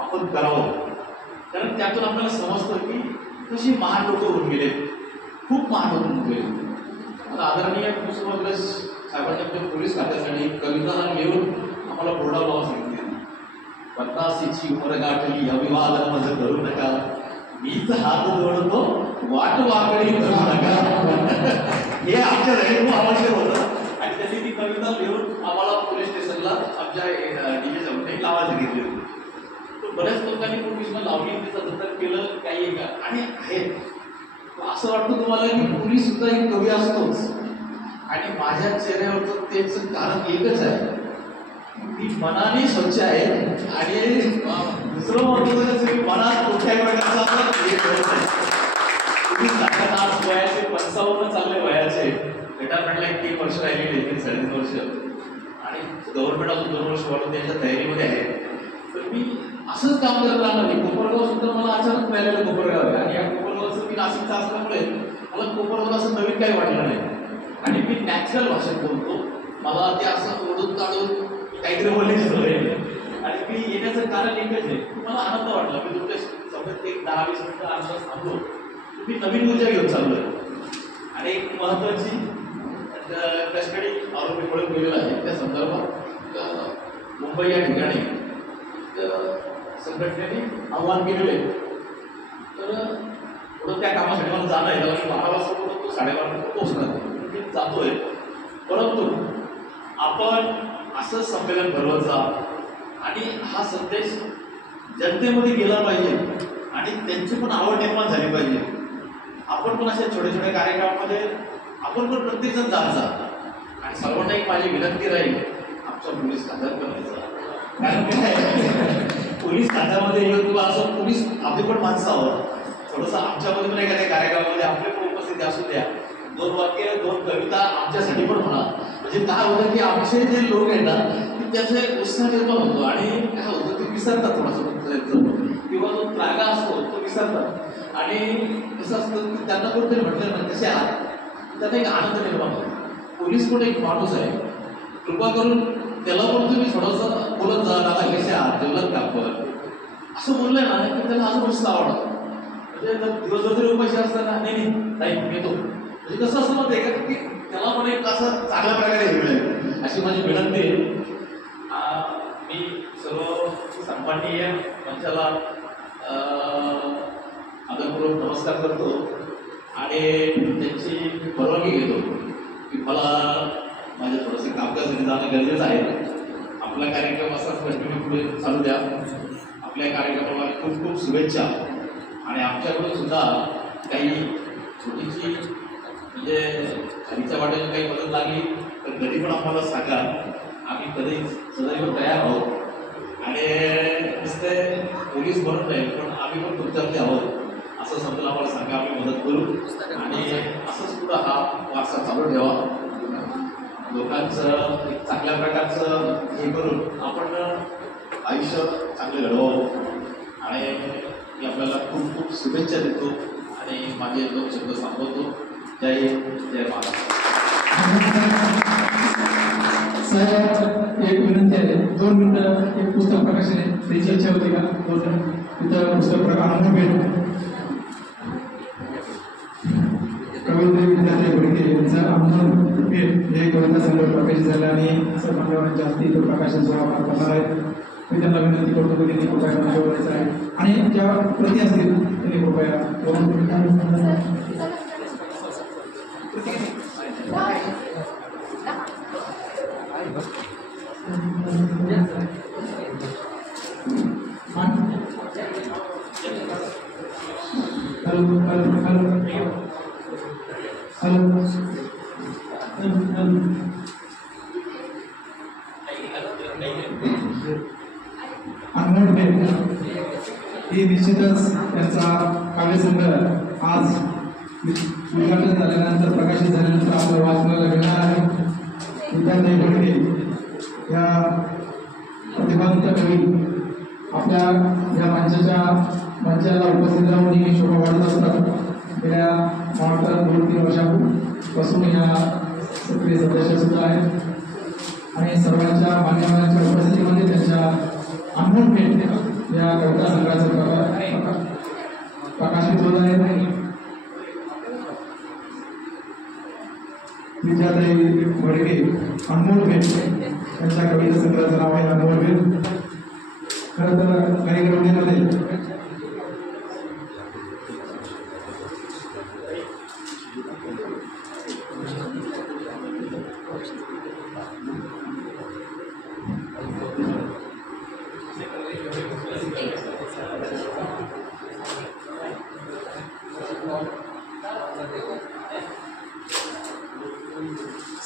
आपण करावं, कारण त्यातून आपल्याला समजतं की कशी महान लोक होऊन गेले, खूप महान होऊन गेले. आता आदरणीय कुसुमाग्रज साहेबांच्या पोलीस खात्यासाठी कविता लिहून आम्हाला बोर्डावर लावून सांगितले, 50ची उमर गाठली अभिवादन माझं करू नका, मीच हात जोडतो वाट वाकडी करू नका. हे आमच्यासाठी खूप आवश्यक होतं आणि त्यांनी ती कविता लिहून आम्हाला पोलीस स्टेशनला आमच्या डीजे जाऊन लावायचं घेतली होती. तर बऱ्याच लोकांनी पोलिसला लावली, त्याचं जतन केलं काही का आणि आहे असं वाटतं तुम्हाला की पोलीस सुद्धा एक कवी असतोच. आणि माझ्या चेहऱ्यावरचं तेच कारण एकच आहे, मी मनाने स्वच्छ आहे आणि दुसरं महत्वाचं की मनात मोठ्या प्रकारचा तुम्ही आज वयाचे 55 चालले, वयाचे रिटायरमेंटला 1 वर्ष राहिलेले, 3-3.5 वर्ष आणि गव्हर्नमेंट अजून 2 वर्ष वाढून त्यांच्या तयारीमध्ये आहे. तर मी असंच काम करत राहणार नाही. कोपरगाव सुद्धा मला अचानक मिळालेलं कोपरगाव आहे आणि या कोपरगावचं मी नाशिकचं असल्यामुळे मला कोपरगाव असं नवीन काही वाटलं नाही आणि मी नॅचरल भाषेत बोलतो. मला ते असं ओढून काढून काहीतरी बोलण्याची सवय आणि मी येण्याचं कारण एकच आहे, मला आनंद वाटला. मी तुमच्या सोबत एक 10-20 मिनिटं आसपास थांबलो, तुम्ही नवीन ऊर्जा घेऊन चाललोय. आणि एक महत्वाची कस्टडी आरोपी पळून गेलेला आहे, त्या संदर्भात मुंबई या ठिकाणी संघटनेने आव्हान केलेले. तर पुढं त्या कामासाठी मला जाणं आहे, त्याला 12 वाजता तो 12:30 पोहोचणार मी जातोय. परंतु आपण असं संमेलन भरवत जा आणि हा संदेश जनतेमध्ये गेला पाहिजे आणि त्यांची पण आवड निर्माण झाली पाहिजे. आपण पण अशा छोट्या छोट्या कार्यक्रमामध्ये आपण पण प्रत्येकजण जात जा आणि सर्वांना एक माझी विनंती राहील आमच्या पोलीस खात्यात करायचा. कारण काय पोलीस खात्यामध्ये येऊन असं पोलीस आपली पण माणसं आहोत, थोडंसं आमच्यामध्ये पण एखाद्या कार्यक्रमामध्ये आपली पण उपस्थिती असू द्या, 2 वाक्य 2 कविता आमच्यासाठी पण म्हणा. म्हणजे काय होतं की आमचे जे लोक आहेत ना की त्याचा एक उत्साह निर्माण होतो आणि काय होतं ते विसरतात थोडंसं किंवा जो त्रागा असतो तो विसरतात आणि कसं असतं की त्यांना कोणतरी म्हटलं ना कसे आहात, त्याचा एक आनंद निर्माण होतो. पोलीस पण एक माणूस आहे, कृपा करून त्याला पण तुम्ही थोडंसं बोलत जा, दादा कसे आहात, जेवलात का आपण असं बोललंय ना की त्याला अजून उत्साह आवडतो. म्हणजे जर दिवसभर तरी उपाशी असताना नाही नाही येतो, म्हणजे कसं असं म्हणते का की त्याला पण एक असं चांगल्या प्रकारे हे मिळेल अशी माझी विनंती आहे. सन्माननीय मंचाला आदरपूर्वक नमस्कार करतो आणि त्यांची परवानगी घेतो की मला माझ्या थोडंसं कामकाजासाठी जाणं गरजेचं आहे. आपला कार्यक्रम असाच कंटिन्यू पुढे चालू द्या. आपल्या कार्यक्रमाला खूप खूप शुभेच्छा. आणि आमच्याकडून सुद्धा काही छोटीशी म्हणजे खालीच्या वाट्याला काही मदत लागली तर कधी पण आम्हाला सांगा. आम्ही कधी सदैव तयार आहोत. आणि नुसते पोलीस म्हणत नाही पण आम्ही पण तुमच्यातले आहोत असं समजून आम्हाला सांगा. आम्ही मदत करू आणि असंच पुढं हा वारसा चालू ठेवा. लोकांचं एक चांगल्या प्रकारचं हे करून आपण आयुष्य चांगलं घडवावं. आणि मी आपल्याला खूप खूप शुभेच्छा देतो आणि माझे 2 शब्द संपवतो. जय हिंद, जय महाराष्ट्र. साहेब एक विनंती आहे, 2 मिनिटं एक पुस्तक प्रकाशन आहे, त्याची इच्छा होती का? तिथं पुस्तक प्रकाशन भेट कवयित्री विद्यार्थी घोडके यांचं आमदार भेट हे कविता संग्रह प्रकाशित झालं आणि सर्व मान्यवरांच्या हस्ते इथं प्रकाशन सोहळा पार पडणार आहे. मी त्यांना विनंती करतो की त्यांनी कृपया माझ्या बोलायचं आहे आणि ज्या प्रती असतील त्यांनी कृपया अनमोल भेट ही निश्चितच त्यांचा काव्यसंग्रह आज उद्घाटन झाल्यानंतर प्रकाशित झाल्यानंतर आपल्या वाचनाला मिळणार आहे. विद्यार्थी घोडके या प्रतिभावंत कवी आपल्या या मंचाला उपस्थित राहून ही शोभा वाढत असतात. गेल्या मागच्या 2-3 वर्षापासून या सक्रिय सदस्य सुद्धा आहेत आणि सर्वांच्या मान्यवरांच्या उपस्थितीमध्ये त्यांच्या अनमोल भेट या कविता संग्रहाचं प्रकाशित होत आहे. विद्यार्थी घोडके अनमोल भेट यांच्या कविता संग्रहाचं नाव आहे अनमोल भेट. खरं तर कार्यक्रमामध्ये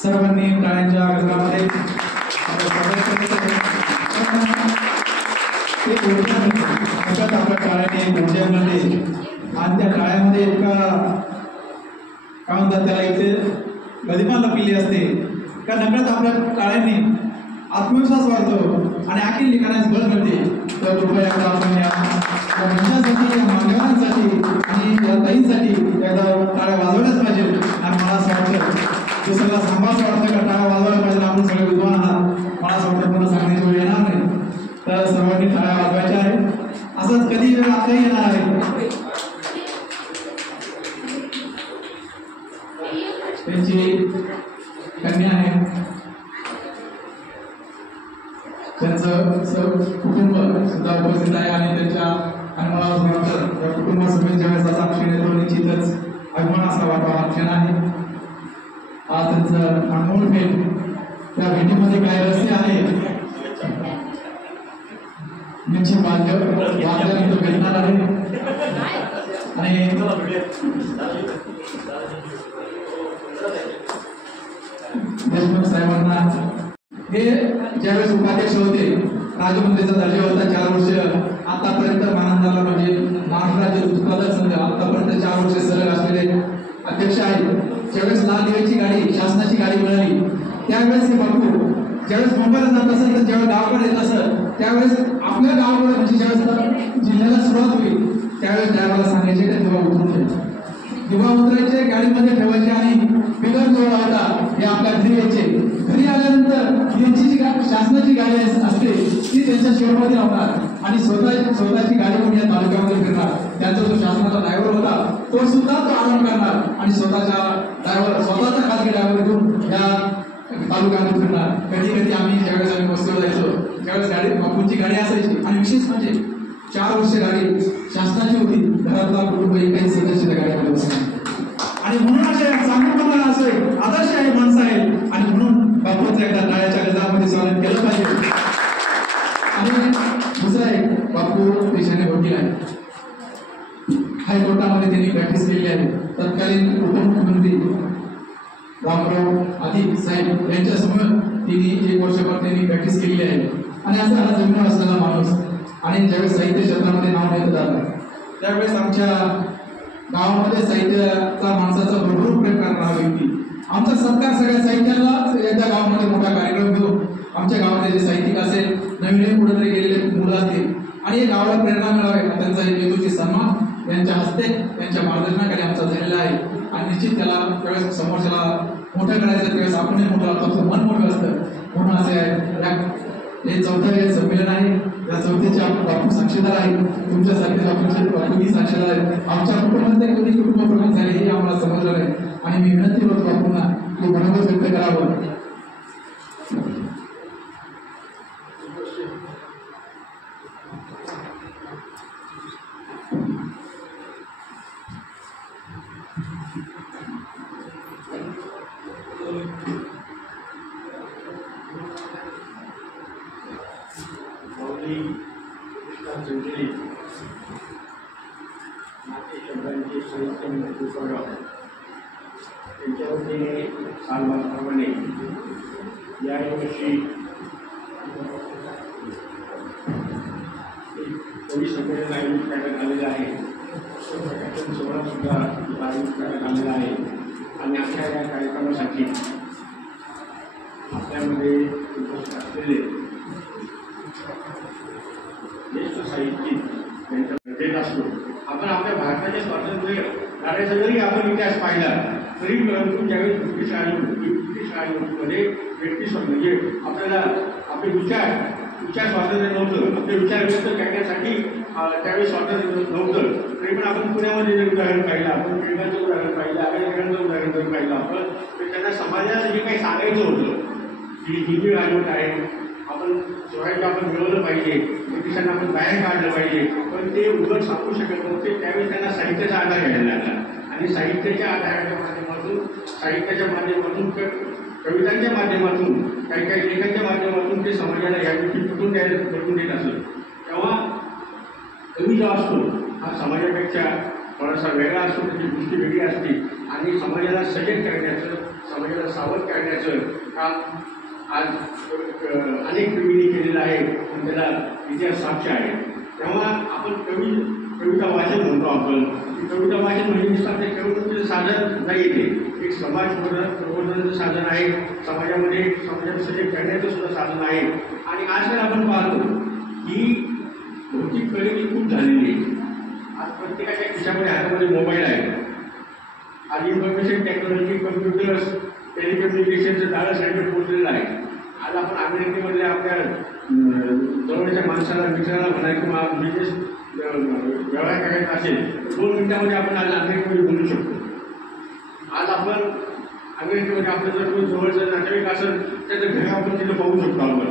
सर्वांनी टाळ्यांच्या गजरामध्ये आपल्या टाळ्याने गुंजवले आणि त्या टाळ्यामध्ये एका काय म्हणतात त्याला इथे गदिमा लपलेली असते का नकळत आपल्या टाळ्यांनी आत्मविश्वास वाढतो आणि आखीर लिखाणास बळ मिळते. तर कृपया आपण या मंचासाठी या मान्यवरांसाठी आणि या ताईंसाठी एकदा टाळ्या वाजवल्याच पाहिजे. आणि मला असं वाटतं तो सगळा सांभाळच वाटतं का टाळ्या वाजवायला पाहिजे. आपण सगळे विद्वान आहात, मला असं वाटतं पुन्हा सांगण्याची वेळ येणार नाही. तर सर्वांनी टाळ्या वाजवायच्या आहे. असंच कधी वेळ आताही येणार आहे. त्यांची कन्या आहे, त्यांचं कुटुंब सुद्धा उपस्थित आहे आणि त्यांच्या अनुभवानंतर या कुटुंबासमोर ज्यावेळेस असा क्षण येतो निश्चितच अभिमान असा वाटावा क्षण आहे. आज त्यांचं अनमोल भेट, त्या भेटीमध्ये काय रहस्य आहे यांची वाद्यानंतर भेटणार आहे. आणि देशमुख साहेबांना हे ज्यावेळेस उपाध्यक्ष होते, राज्यमंत्रीचा दर्जा होता 4 वर्ष, आतापर्यंत मानंदाला म्हणजे महाराष्ट्र राज्य उत्पादक संघ आतापर्यंत 4 वर्ष सलग असलेले अध्यक्ष आहेत. ज्यावेळेस लाल दिव्याची गाडी, शासनाची गाडी मिळाली त्यावेळेस हे बापू ज्यावेळेस मुंबईला जात असेल तर ज्यावेळेस गावाकडे येत असेल त्यावेळेस आपल्या गावाकडे म्हणजे ज्यावेळेस जिल्ह्याला सुरुवात होईल त्यावेळेस ड्रायव्हरला सांगायचे ते दिवा उतरून ठेवा, दिवा उतरायचे गाडीमध्ये ठेवायचे आणि बिगर जोडा होता हे आपल्या घरी यायचे. घरी आल्यानंतर यांची जी शासनाची गाडी असते ती त्यांच्या शेडमध्ये लावणार आणि स्वतःची गाडी म्हणून या तालुक्यामध्ये फिरणार. त्यांचा जो शासनाचा ड्रायव्हर होता तो सुद्धा तो आराम करणार आणि स्वतःचा खाजगी ड्रायव्हर घेऊन या तालुक्यामध्ये फिरणार. कधी कधी आम्ही ज्यावेळेस वस्तीवर जायचो त्यावेळेस त्यावेळेस गाडी बापूंची गाडी असायची आणि विशेष म्हणजे 4 वर्ष गाडी शासनाची होती, घरातला कुटुंब काही सदस्य त्या गाडीमध्ये बसला आणि म्हणून असे चांगलं असं आदर्श आहे माणसं आहे आणि म्हणून बापूंचं एकदा टाळ्याच्या गजरामध्ये स्वागत केलं पाहिजे. आणि दुसरं आहे, बापू देशाने वकील आहे, हायकोर्टामध्ये त्यांनी प्रॅक्टिस केली आहे. तत्कालीन उपमुख्यमंत्री रामराव आदी साहेब यांच्यासमोर त्यांनी 1 वर्षभर त्यांनी प्रॅक्टिस केलेली आहे आणि असा हा जमीन असलेला माणूस. आणि ज्यावेळेस साहित्य क्षेत्रामध्ये नाव घेतलं जातं त्यावेळेस आमच्या गावामध्ये साहित्याचा माणसाचा भरपूर प्रयत्न करणारा व्यक्ती. आमचा सत्कार सगळ्या साहित्याला एकदा गावामध्ये मोठा कार्यक्रम घेऊन आमच्या गावामध्ये जे साहित्यिक असेल, नवीन कुठेतरी गेलेले मुलं असतील आणि गावाला प्रेरणा मिळावी त्यांचा एक हेतूची सन्मान यांच्या हस्ते त्यांच्या मार्गदर्शनाखाली आमचा झालेला आहे. आणि निश्चित त्याला त्यावेळेस समोरच्याला मोठं करायचं त्यावेळेस आपणही मोठं असतो, मन मोठं असतं म्हणून असे आहे. हे 4थे संमेलन आहे, या 4थीचे बापू साक्षीदार आहे, तुमच्यासारखे बापूंनी साक्षीदार आहे. आमच्या कुटुंबातले कधी कुटुंब प्रमुख झाले हे आम्हाला समजलं नाही आणि मी विनंती करतो बापूंना की मनोगत व्यक्त करावं. त्यांच्या वतीने सालप्रमाणे यावर्षी कवी संमेलन आयोजित करण्यात आलेलं आहे. प्रकाशन सोहळा सुद्धा आयोजित करण्यात आलेला आहे आणि आमच्या या कार्यक्रमासाठी आपल्यामध्ये उपस्थित असलेले ज्येष्ठ साहित्यिक यांच्या देत असतो. आपण आपल्या भारताच्या स्वातंत्र्य लढ्याचा जरी आपण इतिहास पाहिला तरी परंतु ज्यावेळेस ब्रिटिश राजवटीमध्ये व्यक्ती म्हणजे आपल्याला आपले विचार स्वातंत्र्य नव्हतं, आपले विचार व्यक्त करण्यासाठी त्यावेळेस स्वातंत्र्य नव्हतं. तरी पण आपण पुण्यामध्ये जर उदाहरण पाहिलं, आपण केरळाचं उदाहरण पाहिलं, अमेरिकेचं उदाहरण जर पाहिलं आपण, तर त्यांना समाजाला जे काही सांगायचं होतं की ही जी राजवट आहे आपण स्वराज्य आपण मिळवलं पाहिजे, ब्रिटिशांना आपण बाहेर काढलं पाहिजे, पण ते उलट सांगू शकत नव्हते. त्यावेळेस त्यांना साहित्याचा आधार घ्यायला लागला आणि साहित्याच्या आधाराच्या माध्यमातून कवितांच्या माध्यमातून काही लेखांच्या माध्यमातून ते समाजाला या गोष्टी पटवून देत असत. तेव्हा कवी जो असतो हा समाजापेक्षा थोडासा वेगळा असतो, त्याची दृष्टी वेगळी असते आणि समाजाला सजग करण्याचं, समाजाला सावध करण्याचं काम आज अनेक कवींनी केलेलं आहे आणि त्याला इतिहास साक्ष आहे. तेव्हा आपण कविता वाचन म्हणतो. आपण कविता वाचन म्हणजे नुसतं ते कवितेचं साधन नाही, ते एक समाज प्रबोधनाचं साधन आहे, समाजाला सजग करण्याचं सुद्धा साधन आहे. आणि आजकाल आपण पाहतो की भौतिक प्रगती खूप झालेली आहे. आज प्रत्येकाच्या खिशामध्ये हातामध्ये मोबाईल आहे. आज इन्फॉर्मेशन टेक्नॉलॉजी, कम्प्युटर्स, टेलिकम्युनिकेशनचं जाळं सगळीकडे पोहोचलेलं आहे. आज आपण अमेरिकेमध्ये आपल्या जवळच्या माणसाला, मित्राला म्हणा किंवा बिझनेस व्यवहार करायचा असेल तर 2 मिनिटामध्ये आपण आज अमेरिकेमध्ये बोलू शकतो. आज आपण अमेरिकेमध्ये आपलं जर कोणी जवळचं नातेवाईक असेल त्याचं घर आपण तिथं पाहू शकतो. आपण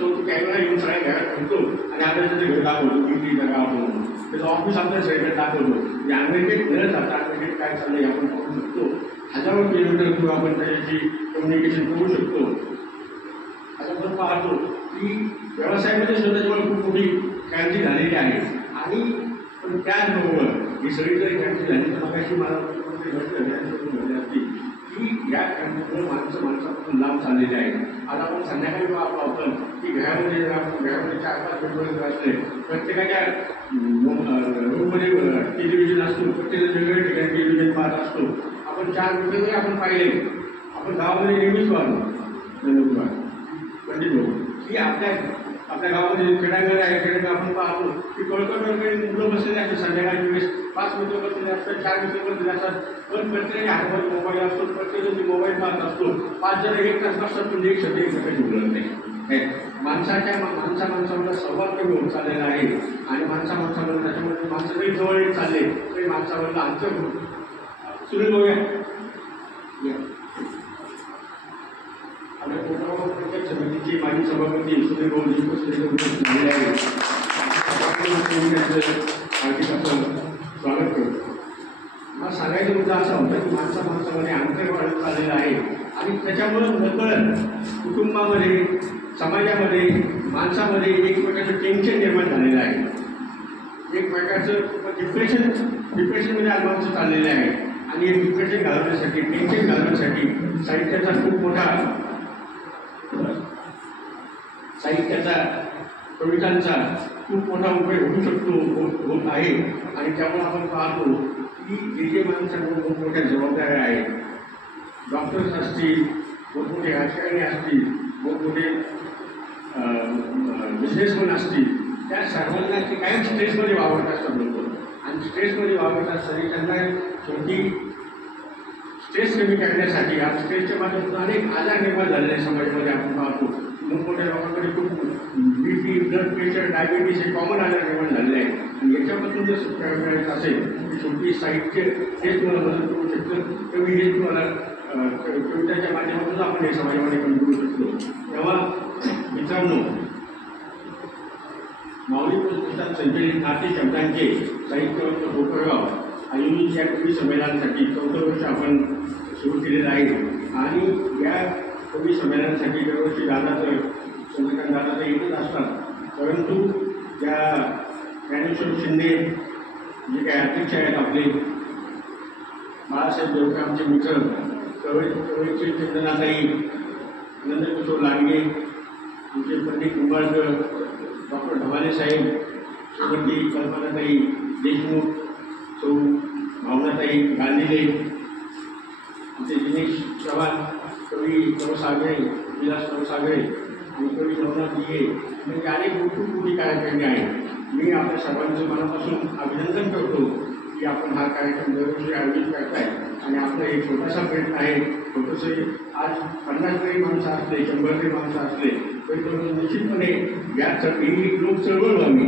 तो कॅमेरा घेऊन सगळ्या घरात ठेवतो आणि आपल्याला त्याचं घर दाखवतो, किती जागा आपण त्याचं ऑफिस आपल्या सगळीकडे दाखवतो. म्हणजे अमेरिकेत न जाता अमेरिकेत काय चाललंय आपण पाहू शकतो. हजारो किलोमीटर किंवा आपण त्याच्याशी कम्युनिकेशन करू शकतो. आता आपण पाहतो की व्यवसायामध्ये सुद्धा जेव्हा खूप मोठी क्रांती झालेली आहे आणि पण त्याचबरोबर ही सगळी जर क्रांती झाली तर मगाशी मला घडली असती की या क्रांतीमुळे माणसापासून लांब चाललेले आहे. आज आपण संध्याकाळी पाहतो आपण की घरामध्ये 4-5 बेडरूम असले, प्रत्येकाच्या रूममध्ये टेलिव्हिजन असतो, प्रत्येकाच्या वेगवेगळ्या ठिकाणी टेलिव्हिजन पाहत असतो. आपण 4 रुपये जरी आपण पाहिले, आपण गावामध्ये नेहमीच पाहतो पंडित लोक की आपल्या गावामध्ये खेड्यागर आहे. खेड्यागर आपण पाहतो की कळकळकळकळी मुलं बसलेले असतात. संध्याकाळची वेळेस 5 मित्र बसलेले असतात, 4 मित्र बसलेले असतात, पण प्रत्येकाच्या हातामध्ये मोबाईल असतो, प्रत्येकाची मोबाईल पाहत असतो. 5 जण 1 तास असतात पण एक शब्द एकमेकांशी बोलत नाही. माणसामध्ये संवाद कमी होत चाललेला आहे आणि माणसामध्ये त्याच्यामध्ये माणसं काही जवळ येत चालले तरी माणसामधलं अंतर सुनील बघूया आपल्या कोकणावर प्रत्येक समिती आमचे माजी सभापती सुनील भाऊ देशमुख उपस्थित झालेले आहेत. हार्दिक असं स्वागत करतो. मला सांगायचा मुद्दा असा होता की माणसामध्ये अंतर वाढत चाललेलं आहे आणि त्याच्यामुळं नकळत कुटुंबामध्ये, समाजामध्ये, माणसामध्ये एक प्रकारचं टेन्शन निर्माण झालेलं आहे. एक प्रकारचं डिप्रेशनमध्ये आज माणसं चाललेले आहे आणि हे डिप्रेशन घालवण्यासाठी, टेन्शन घालवण्यासाठी साहित्याचा कवितांचा खूप मोठा उपयोग होऊ शकतो, होत आहे. आणि त्यामुळे आपण पाहतो की जे माणसांना मोठमोठ्या जबाबदाऱ्या आहेत, डॉक्टर्स असतील, मोठमोठे राजकारणी असतील, मोठमोठे बिझनेसमॅन असतील, त्या सर्वांना ते कायम स्ट्रेसमध्ये वावरत असतात लोक. आणि स्ट्रेसमध्ये वावरत असताना त्यांना शेवटी स्ट्रेस कमी करण्यासाठी आज स्ट्रेसच्या माध्यमातून अनेक आजार निर्माण झालेले आहेत समाजामध्ये. आपण पाहतो मोठमोठ्या लोकांकडे खूप BP, ब्लड प्रेशर, डायबिटीस हे कॉमन आजार निर्माण झालेले आहेत. आणि याच्यापासून जर सुटका मिळायचं असेल तर शेवटी साहित्य हेच तुम्हाला मदत करू शकतं. कवी हेच तुम्हाला कविताच्या माध्यमातून आपण हे समाजामध्ये कमी करू शकतो. तेव्हा मित्रांनो, माऊली पुस्तकात संचलित नाते शब्दांचे साहित्यवंत गोपाळराव आयोजित या कवी संमेलनासाठी 14 वर्ष आपण सुरू केलेलं आहे. आणि या कवी संमेलनासाठी दरवर्षी चंद्रकांत दादा तर येतच असतात, परंतु त्या ज्ञानेश्वर शिंदे जे काही अध्यक्ष आहेत आपले बाळासाहेब देवकर, आमचे मित्र कवयित्री चंदनाताई, नंदकिशोर लांडगे, आमचे पंडित निंबाळकर, डॉक्टर ढवाले साहेब, श्रीमती कल्पनाताई देशमुख, सौ भावनाताई गांधीले, आमचे दिनेश चव्हाण, कवी सागरे, विलास सागरे आणि कवी नवनाथ दिये, म्हणजे अनेक मोठी कार्यक्रम आहेत. मी आपल्या सर्वांचं मनापासून अभिनंदन करतो की आपण हा कार्यक्रम दरवर्षी आयोजित करताय. आणि आपला एक छोटासा प्रयत्न आहे. छोटंसं आज 50 जरी माणसं असले, 100 जरी माणसं असले तरी निश्चितपणे ही लोक चळवळ व्हावी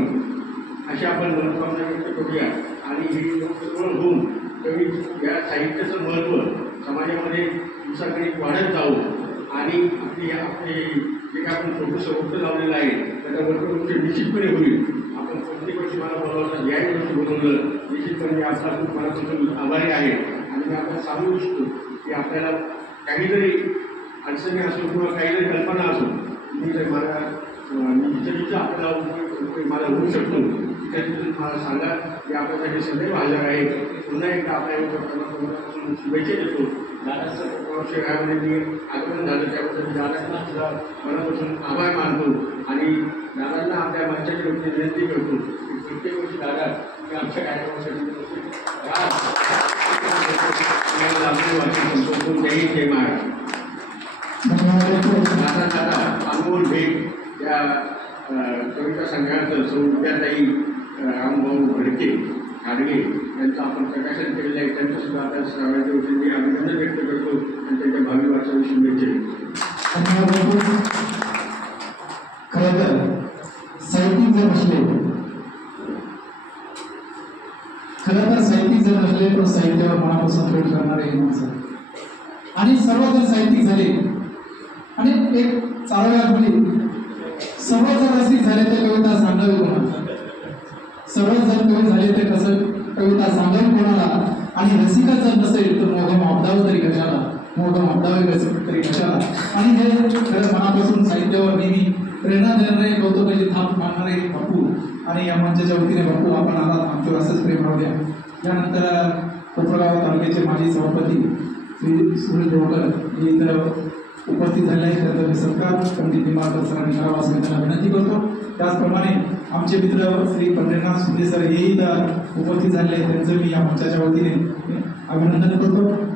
अशी आपण मनोकामना व्यक्त करूया. आणि ही लोक चळवळ होऊन कवी या साहित्याचं महत्त्व समाजामध्ये दिवसागणिक वाढत जाऊ आणि आपले जे काय आपण छोटंसं वृत्त लावलेलं आहे त्याचा वर्तवृक्ष निश्चितपणे होईल. आपण प्रत्येक वर्षी मला बोलावलं, याही वर्षी बोलवलं, निश्चितपणे आपला खूप मनापासून आभारी आहे. आणि मी आपल्याला सांगू इच्छितो की आपल्याला काही जरी अडचणी असो किंवा काही जरी कल्पना असो, मी जर जिथं आपल्याला मला होऊ शकतो तिथे मला सांगा. की आपल्यासाठी सदैव हजर आहे. पुन्हा एकदा आपल्या मनापासून शुभेच्छा देतो. दादाचं शहरामध्ये मी आगमन झालं त्याबद्दल दादांना सुद्धा मनापासून आभार मानतो. आणि दादांना आपल्या मंचाच्या वतीने विनंती करतो की प्रत्येक वर्षी दादा मी आमच्या कार्यक्रमासाठी जय जय महाराज. दादा अनमोल भेट या कविता संघाचं सौ विद्याताई रामभाऊ भडके खाडगे यांचं आपण प्रकाशन केलेलं आहे. त्यांचं सुद्धा आपल्या सर्वांच्या वतीने मी अभिनंदन व्यक्त करतो आणि त्यांच्या भावी वाटचाली शुभेच्छा. खरं तर साहित्यिक जर नसले, तर साहित्यावर मनापासून प्रेम करणारे हे माणसं आणि सर्व जर साहित्यिक झाले आणि एक चालव्या म्हणजे सर्व जर रसिक झाले तर कविता सांगावी कोणाला, सर्व जर कवी झाले तर कसं कविता सांगावी कोणाला. आणि रसिकच जर नसेल तर मोघम अपदावं तरी कशाला, मोघम अपदावे तरी कशाला. आणि हे खरं मनापासून साहित्यावर नेहमी प्रेरणा देणारे, कौतुकाची थाप मारणारे बापू आणि या मंचाच्या वतीने बापू आपण आलात, आमच्यावर असंच प्रेम राहू द्या. त्यानंतर कोपरगाव तालुक्याचे माजी सभापती श्री सुनील देवकर हे इतर उपस्थित झाले आहेत. त्याचा सत्कार पंडित निंबाळकर सरांनी करावा असं मी त्यांना विनंती करतो. त्याचप्रमाणे आमचे मित्र श्री पंढरीनाथ शिंदे सर हेही इथं उपस्थित झाले आहेत. त्यांचं मी या मंचाच्या वतीने अभिनंदन करतो.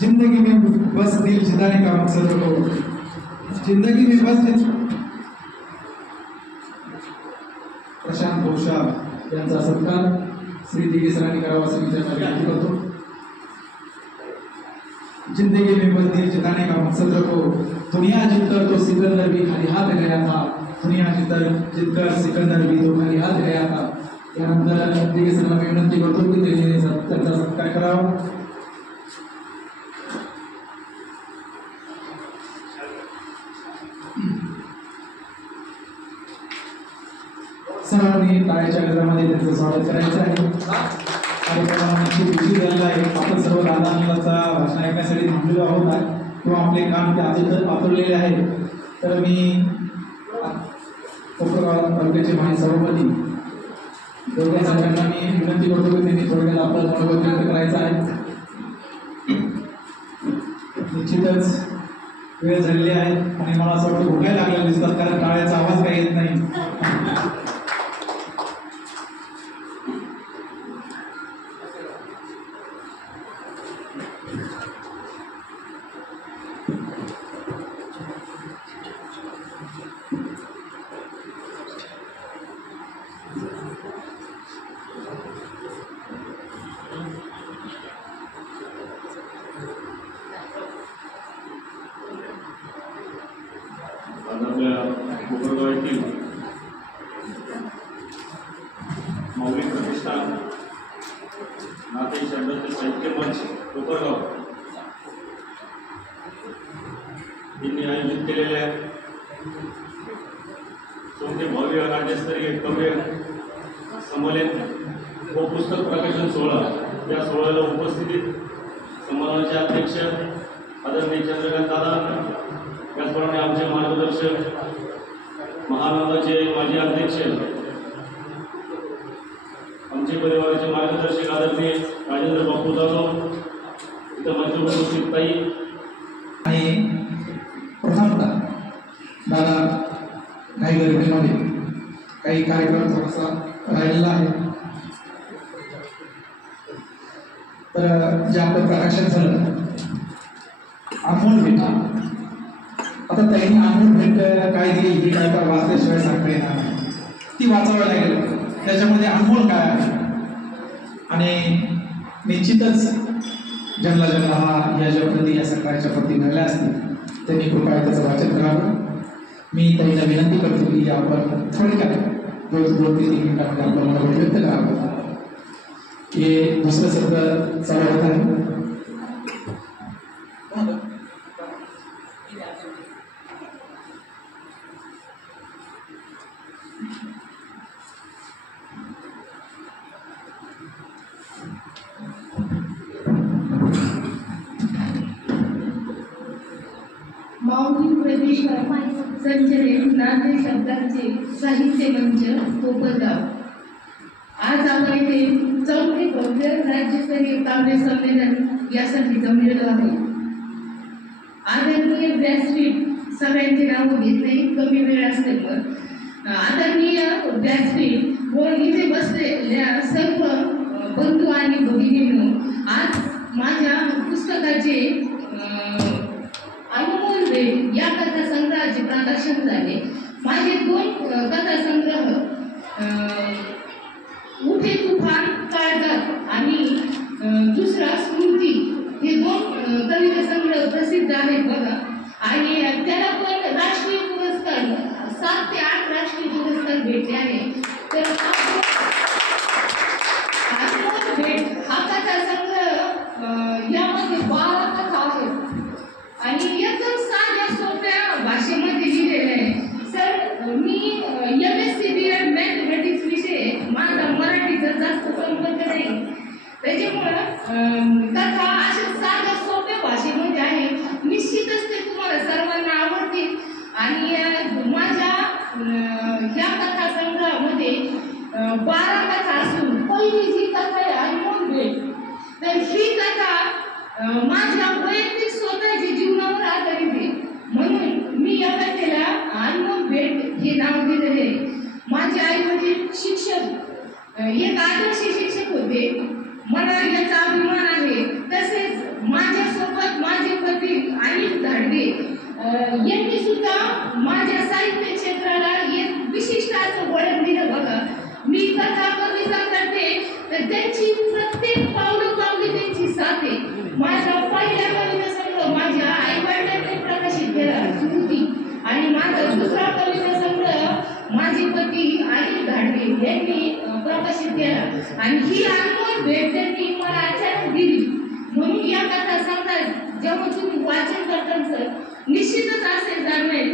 जिंदगी में बस दिल जिताने का मकसद रखो, जिंदगी में बस प्रशांत घोषाल यांचा सत्कार श्री श्री दिघे सरांनी करावा असं मी त्यांना विनंती करतो. जिंदगी में मंदिर जिताने का मकसद रखो, दुनिया जीतकर तो सिकंदर भी खाली हाथ गया था, दुनिया जीतकर सिकंदर भी तो खाली हाथ गया था. त्यानंतर दिघे सरांना मी विनंती करतो की त्यांनी त्यांचा सत्कार करावा. सर्वांनी टाळ्याच्या गजरामध्ये त्यांचं स्वागत करायचं आहे. कार्यक्रमाची उशीर झालेला आहे. आपण सर्व दादांचा भाषण ऐकण्यासाठी थांबलेलो आहोत किंवा आपले काम ते अजून पातळलेले आहे. तर मी कोपरगाव तालुक्याचे माजी सभापती दोघे सगळ्यांना मी विनंती करतो की त्यांनी थोडक्यात आपलं मनोगत व्यक्त करायचं आहे. निश्चितच वेळ झालेली आहे आणि मला असं वाटतं भुकायला लागलेलं दिसतात, कारण टाळ्याचा आवाज काही येत नाही. आज आपल्या कोपरगाव येथील मौलिक प्रतिष्ठान नाते शब्दाचे साहित्य मंच कोपरगाव यांनी आयोजित केलेल्या सोमते भव्य राज्यस्तरीय कव्य संमेलन व पुस्तक प्रकाशन सोहळा या सोहळ्याला उपस्थितीत संमेलनाचे अध्यक्ष आदरणीय चंद्रकांत दादा, त्याचप्रमाणे आमचे मार्गदर्शक महानंदाचे माजी अध्यक्ष, आमचे परिवाराचे मार्गदर्शक आदरणीय राजेंद्र बापू जाधव, इथं मंच उपस्थित ताई आणि प्रथमतः दादा काही गरिबीमध्ये काही कार्यक्रम थोडासा राहिलेला आहे. तर जे आपलं प्रकाशन झालं अमोल भेट, आता त्यांनी अमोल भेट काय दिली ही काय का वाचल्याशिवाय सांगता येणार नाही, ती वाचावं लागेल. त्याच्यामध्ये अनमोल काय आहे आणि निश्चितच ज्यांना ज्यांना हा या जगप्रती या सरकारच्या प्रती मिळाल्या असतील त्यांनी कृपया त्याचं वाचन करावं. मी त्यांना विनंती करतो की आपण थोडक्यात 2-3 मिनिटांमध्ये आपलं मनोगत व्यक्त करावं. हे दुसरं सत्र चालू होत आहे. मौलिक प्रतिष्ठान संचलित नाते शब्दांचे साहित्य मंच कोपरगाव. आज आपण इथे 4थे भव्य राज्यस्तरीय काव्य संमेलन यासाठी जमलेलो आहे. आदरणीय व्यासपीठ सगळ्यांची नावं घेत नाही, कमी वेळ असल्यामुळं आदरणीय व्यासपीठ व इथे बसलेल्या सर्व बंधू आणि भगिनींनो, आज माझ्या पुस्तकाचे अनमोल भेट या कथासंग्रहाचे प्रकाशन झाले. माझे 2 कथासंग्रह उठे तुफान काळजात आणि दुसरा स्मृती हे 2 कविता संग्रह प्रसिद्ध आहेत बघा. आणि त्याला पण राष्ट्रीय पुरस्कार 7 ते 8 राष्ट्रीय पुरस्कार भेटले आहेत. तर अनमोल भेट हा कथासंग्रह यामध्ये 12 कथा आहेत आणि एकदम साध्या सोप्या भाषेमध्ये लिहिलेलं आहे. सर, मी MSc B.Ed मॅथमॅटिक्स विषय माझा मराठीचा जास्त संपर्क नाही, त्याच्यामुळं कथा अशा साध्या सोप्या भाषेमध्ये आहे. निश्चितच ते तुम्हाला सर्वांना आवडतील. आणि माझ्या ह्या कथासंग्रहामध्ये 12 कथा असून पहिली जी कथा आहे अनमोल भेट, तर ही कथा माझ्या वैयक्तिक स्वतःच्या जीवनावर आधारित आहे. म्हणून मी या कथेला अनमोल भेट हे नाव दिलेले आहे. माझे आई वडील शिक्षक, एक आदर्श शिक्षक होते, मला याचा अभिमान आहे. तसेच माझ्यासोबत माझे पती अनिल धाडगे यांनी सुद्धा माझ्या साहित्य क्षेत्राला एक विशिष्ट असं वळण दिलं बघा. मी कथा कविता करते तर त्यांची प्रत्येक पावली त्यांची साथ आहे. माझा पहिला कविता संग्रह माझ्या आई वडिलांनी प्रकाशित केला स्मृती, आणि माझा दुसरा कविता संग्रह माझे पती अनिल घाडगे यांनी प्रकाशित केला, आणि ही अनमोल भेट त्यांनी मला अचानक दिली. म्हणून या कथा संग्रहात जेव्हा तुम्ही वाचन करताना निश्चितच असे जाणवेल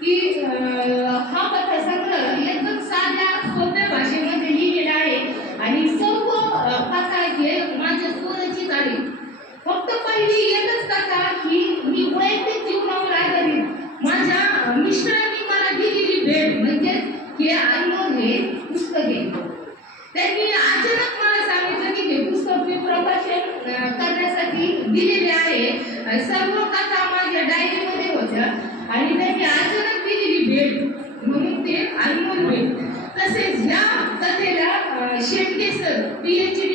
की हा कथा संग्रह एकदम साध्या सोप्या भाषेमध्ये लिहिलेला आहे, आणि सर्व कथा हे माझ्या स्वरचित आहे. फक्त पहिली एकच कथा ही मी वैयक्तिक जीवनावर आधारित माझ्या मिस्टरांनी मला दिलेली भेट म्हणजे हे अनमोल हे पुस्तक आहे. त्यांनी अचानक मला सांगितलं की हे पुस्तक मी प्रकाशन करण्यासाठी दिलेले आहे. सर्व कथा माझ्या डायरीमध्ये होत्या, आणि त्यांनी अचानक दिलेली भेट म्हणून ते अनमोल भेट. तसेच ह्या कथेला शेंडके सर PhD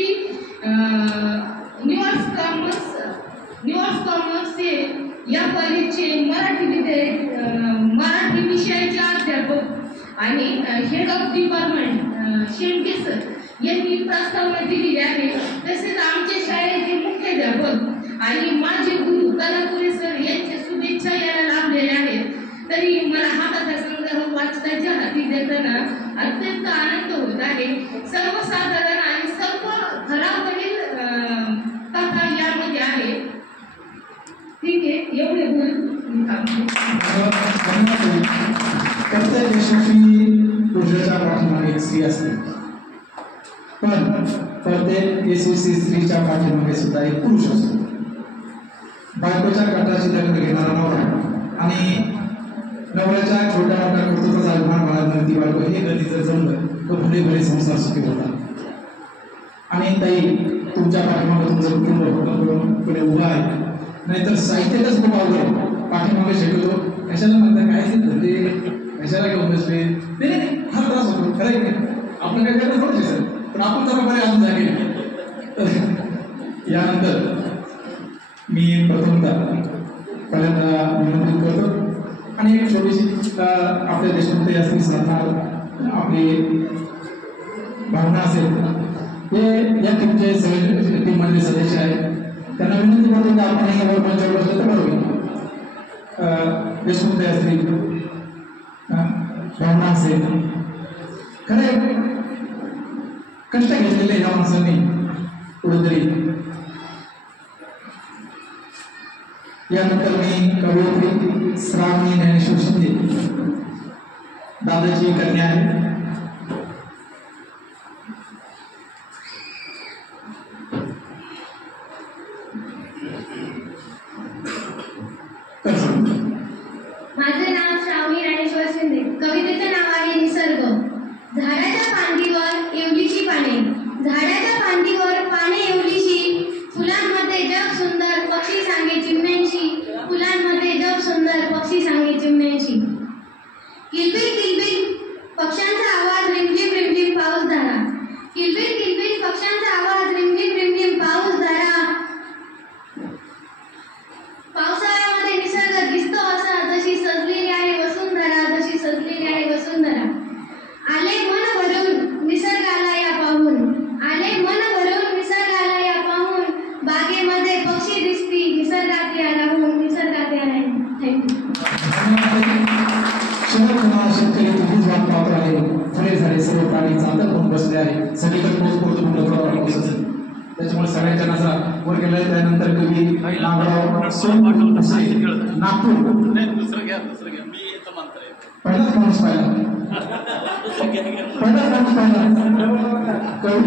न्यूयॉर्क कॉमर्स या कॉलेजचे मराठी विषयाचे अध्यापक आणि हेड ऑफ डिपार्टमेंट शेंडके सर यांनी प्रस्तावना दिलेली आहे. तसेच आमच्या शाळेचे मुख्याध्यापक आणि माझे गुरु कलापुरे सर यांच्या शुभेच्छा याला लाभलेल्या आहेत. तरी मला हा कथा संग्रह वाचकाच्या हाती देताना अत्यंत आनंद होत आहे. सर्वसाधारण आणि सर्व घरावरील कथा यामध्ये आहे. ठीक आहे, एवढे बोलून प्रत्येक यशस्वी पुरुषाच्या पाठीमागे एक स्त्री असते, पण प्रत्येक यशस्वी स्त्रीच्या पाठीमागे सुद्धा एक पुरुष असतो. बायकोच्या कटाची दखल घेणारा नवरा आणि नवऱ्याच्या छोट्या मोठ्या कर्तृत्वाचा अभिमान बाळगणारी ती बायको, हे कधी जर जमलं तर भले भले संसार सुखी होतात. आणि ताई, तुमच्या पाठीमागे तुमचं कुटुंब पुढे उभं आहे, नाहीतर साहित्यातच खूप आवडलं पाठीमागे शक्यतो कशाला म्हणता काय ते धंदे कशाला घेऊन बसले, नाही हा त्रास होतो. खरं आहे नाही, आपलं काय करणं थोडंच सर, पण आपण जरा बरे अजून जागे. यानंतर मी प्रथमतः पहिल्यांदा विनंती करतो आणि एक छोटीशी आपल्या देशमुख या स्त्री संस्थान आपली भावना असेल, हे या टीमचे सगळे टीममधले सदस्य आहेत, त्यांना विनंती करतो की आपण यावर मंचावर बसलं तर बरोबर. देशमुख या स्त्री भावना असेल, खरे कष्ट घेतलेले या माणसांनी कुठेतरी. यानंतर मी कवयित्री श्रावणी ज्ञानेश्वर शिंदे, दादाची कन्या आहे. माझे नाव श्रावणी ज्ञानेश्वर शिंदे. कवितेचे नाव आहे निसर्ग. झाडाच्या फांदीवर येवलीची पाने, झाडाच्या फांदीवर पाने येवलीची, फुलांमध्ये जग सुंदर पक्षी सांगे चिमण्यांशी, फुलांमध्ये जग सुंदर पक्षी सांगे चिमण्यांशी. किलबिल किलबिल पक्ष्यांचा आवाज, रिमझिम रिमझिम पाऊस धारा, किलबिल किलबिल पक्ष्यांचा आवाज, रिमझिम रिमझिम पाऊस धारा. पावसाळ्यामध्ये निसर्ग दिसतो असा, जशी सजलेली आहे वसुंधरा, जशी सजलेली आहे वसुंधरा. आले मन भरून निसर्गाला या पाहून, आले मन भरून निसर्गाला या पाहून, बागेमध्ये पक्षी दिसती निसर्गात या राहून, निसर्गात या राहून. शेतकरी तुझीच वाट पाहत आहे, फळे झाले सर्व प्राणी चांदर होऊन बसले आहे, सगळीकडे पाऊस पडतो म्हणलं त्याच्यामुळे सगळ्यांच्या नजरा वर गेल्या. त्यानंतर कवी नागराव सोनपूर नागपूर पहिलाच माणूस पाहिला, पहिलाच माणूस पाहिला कवी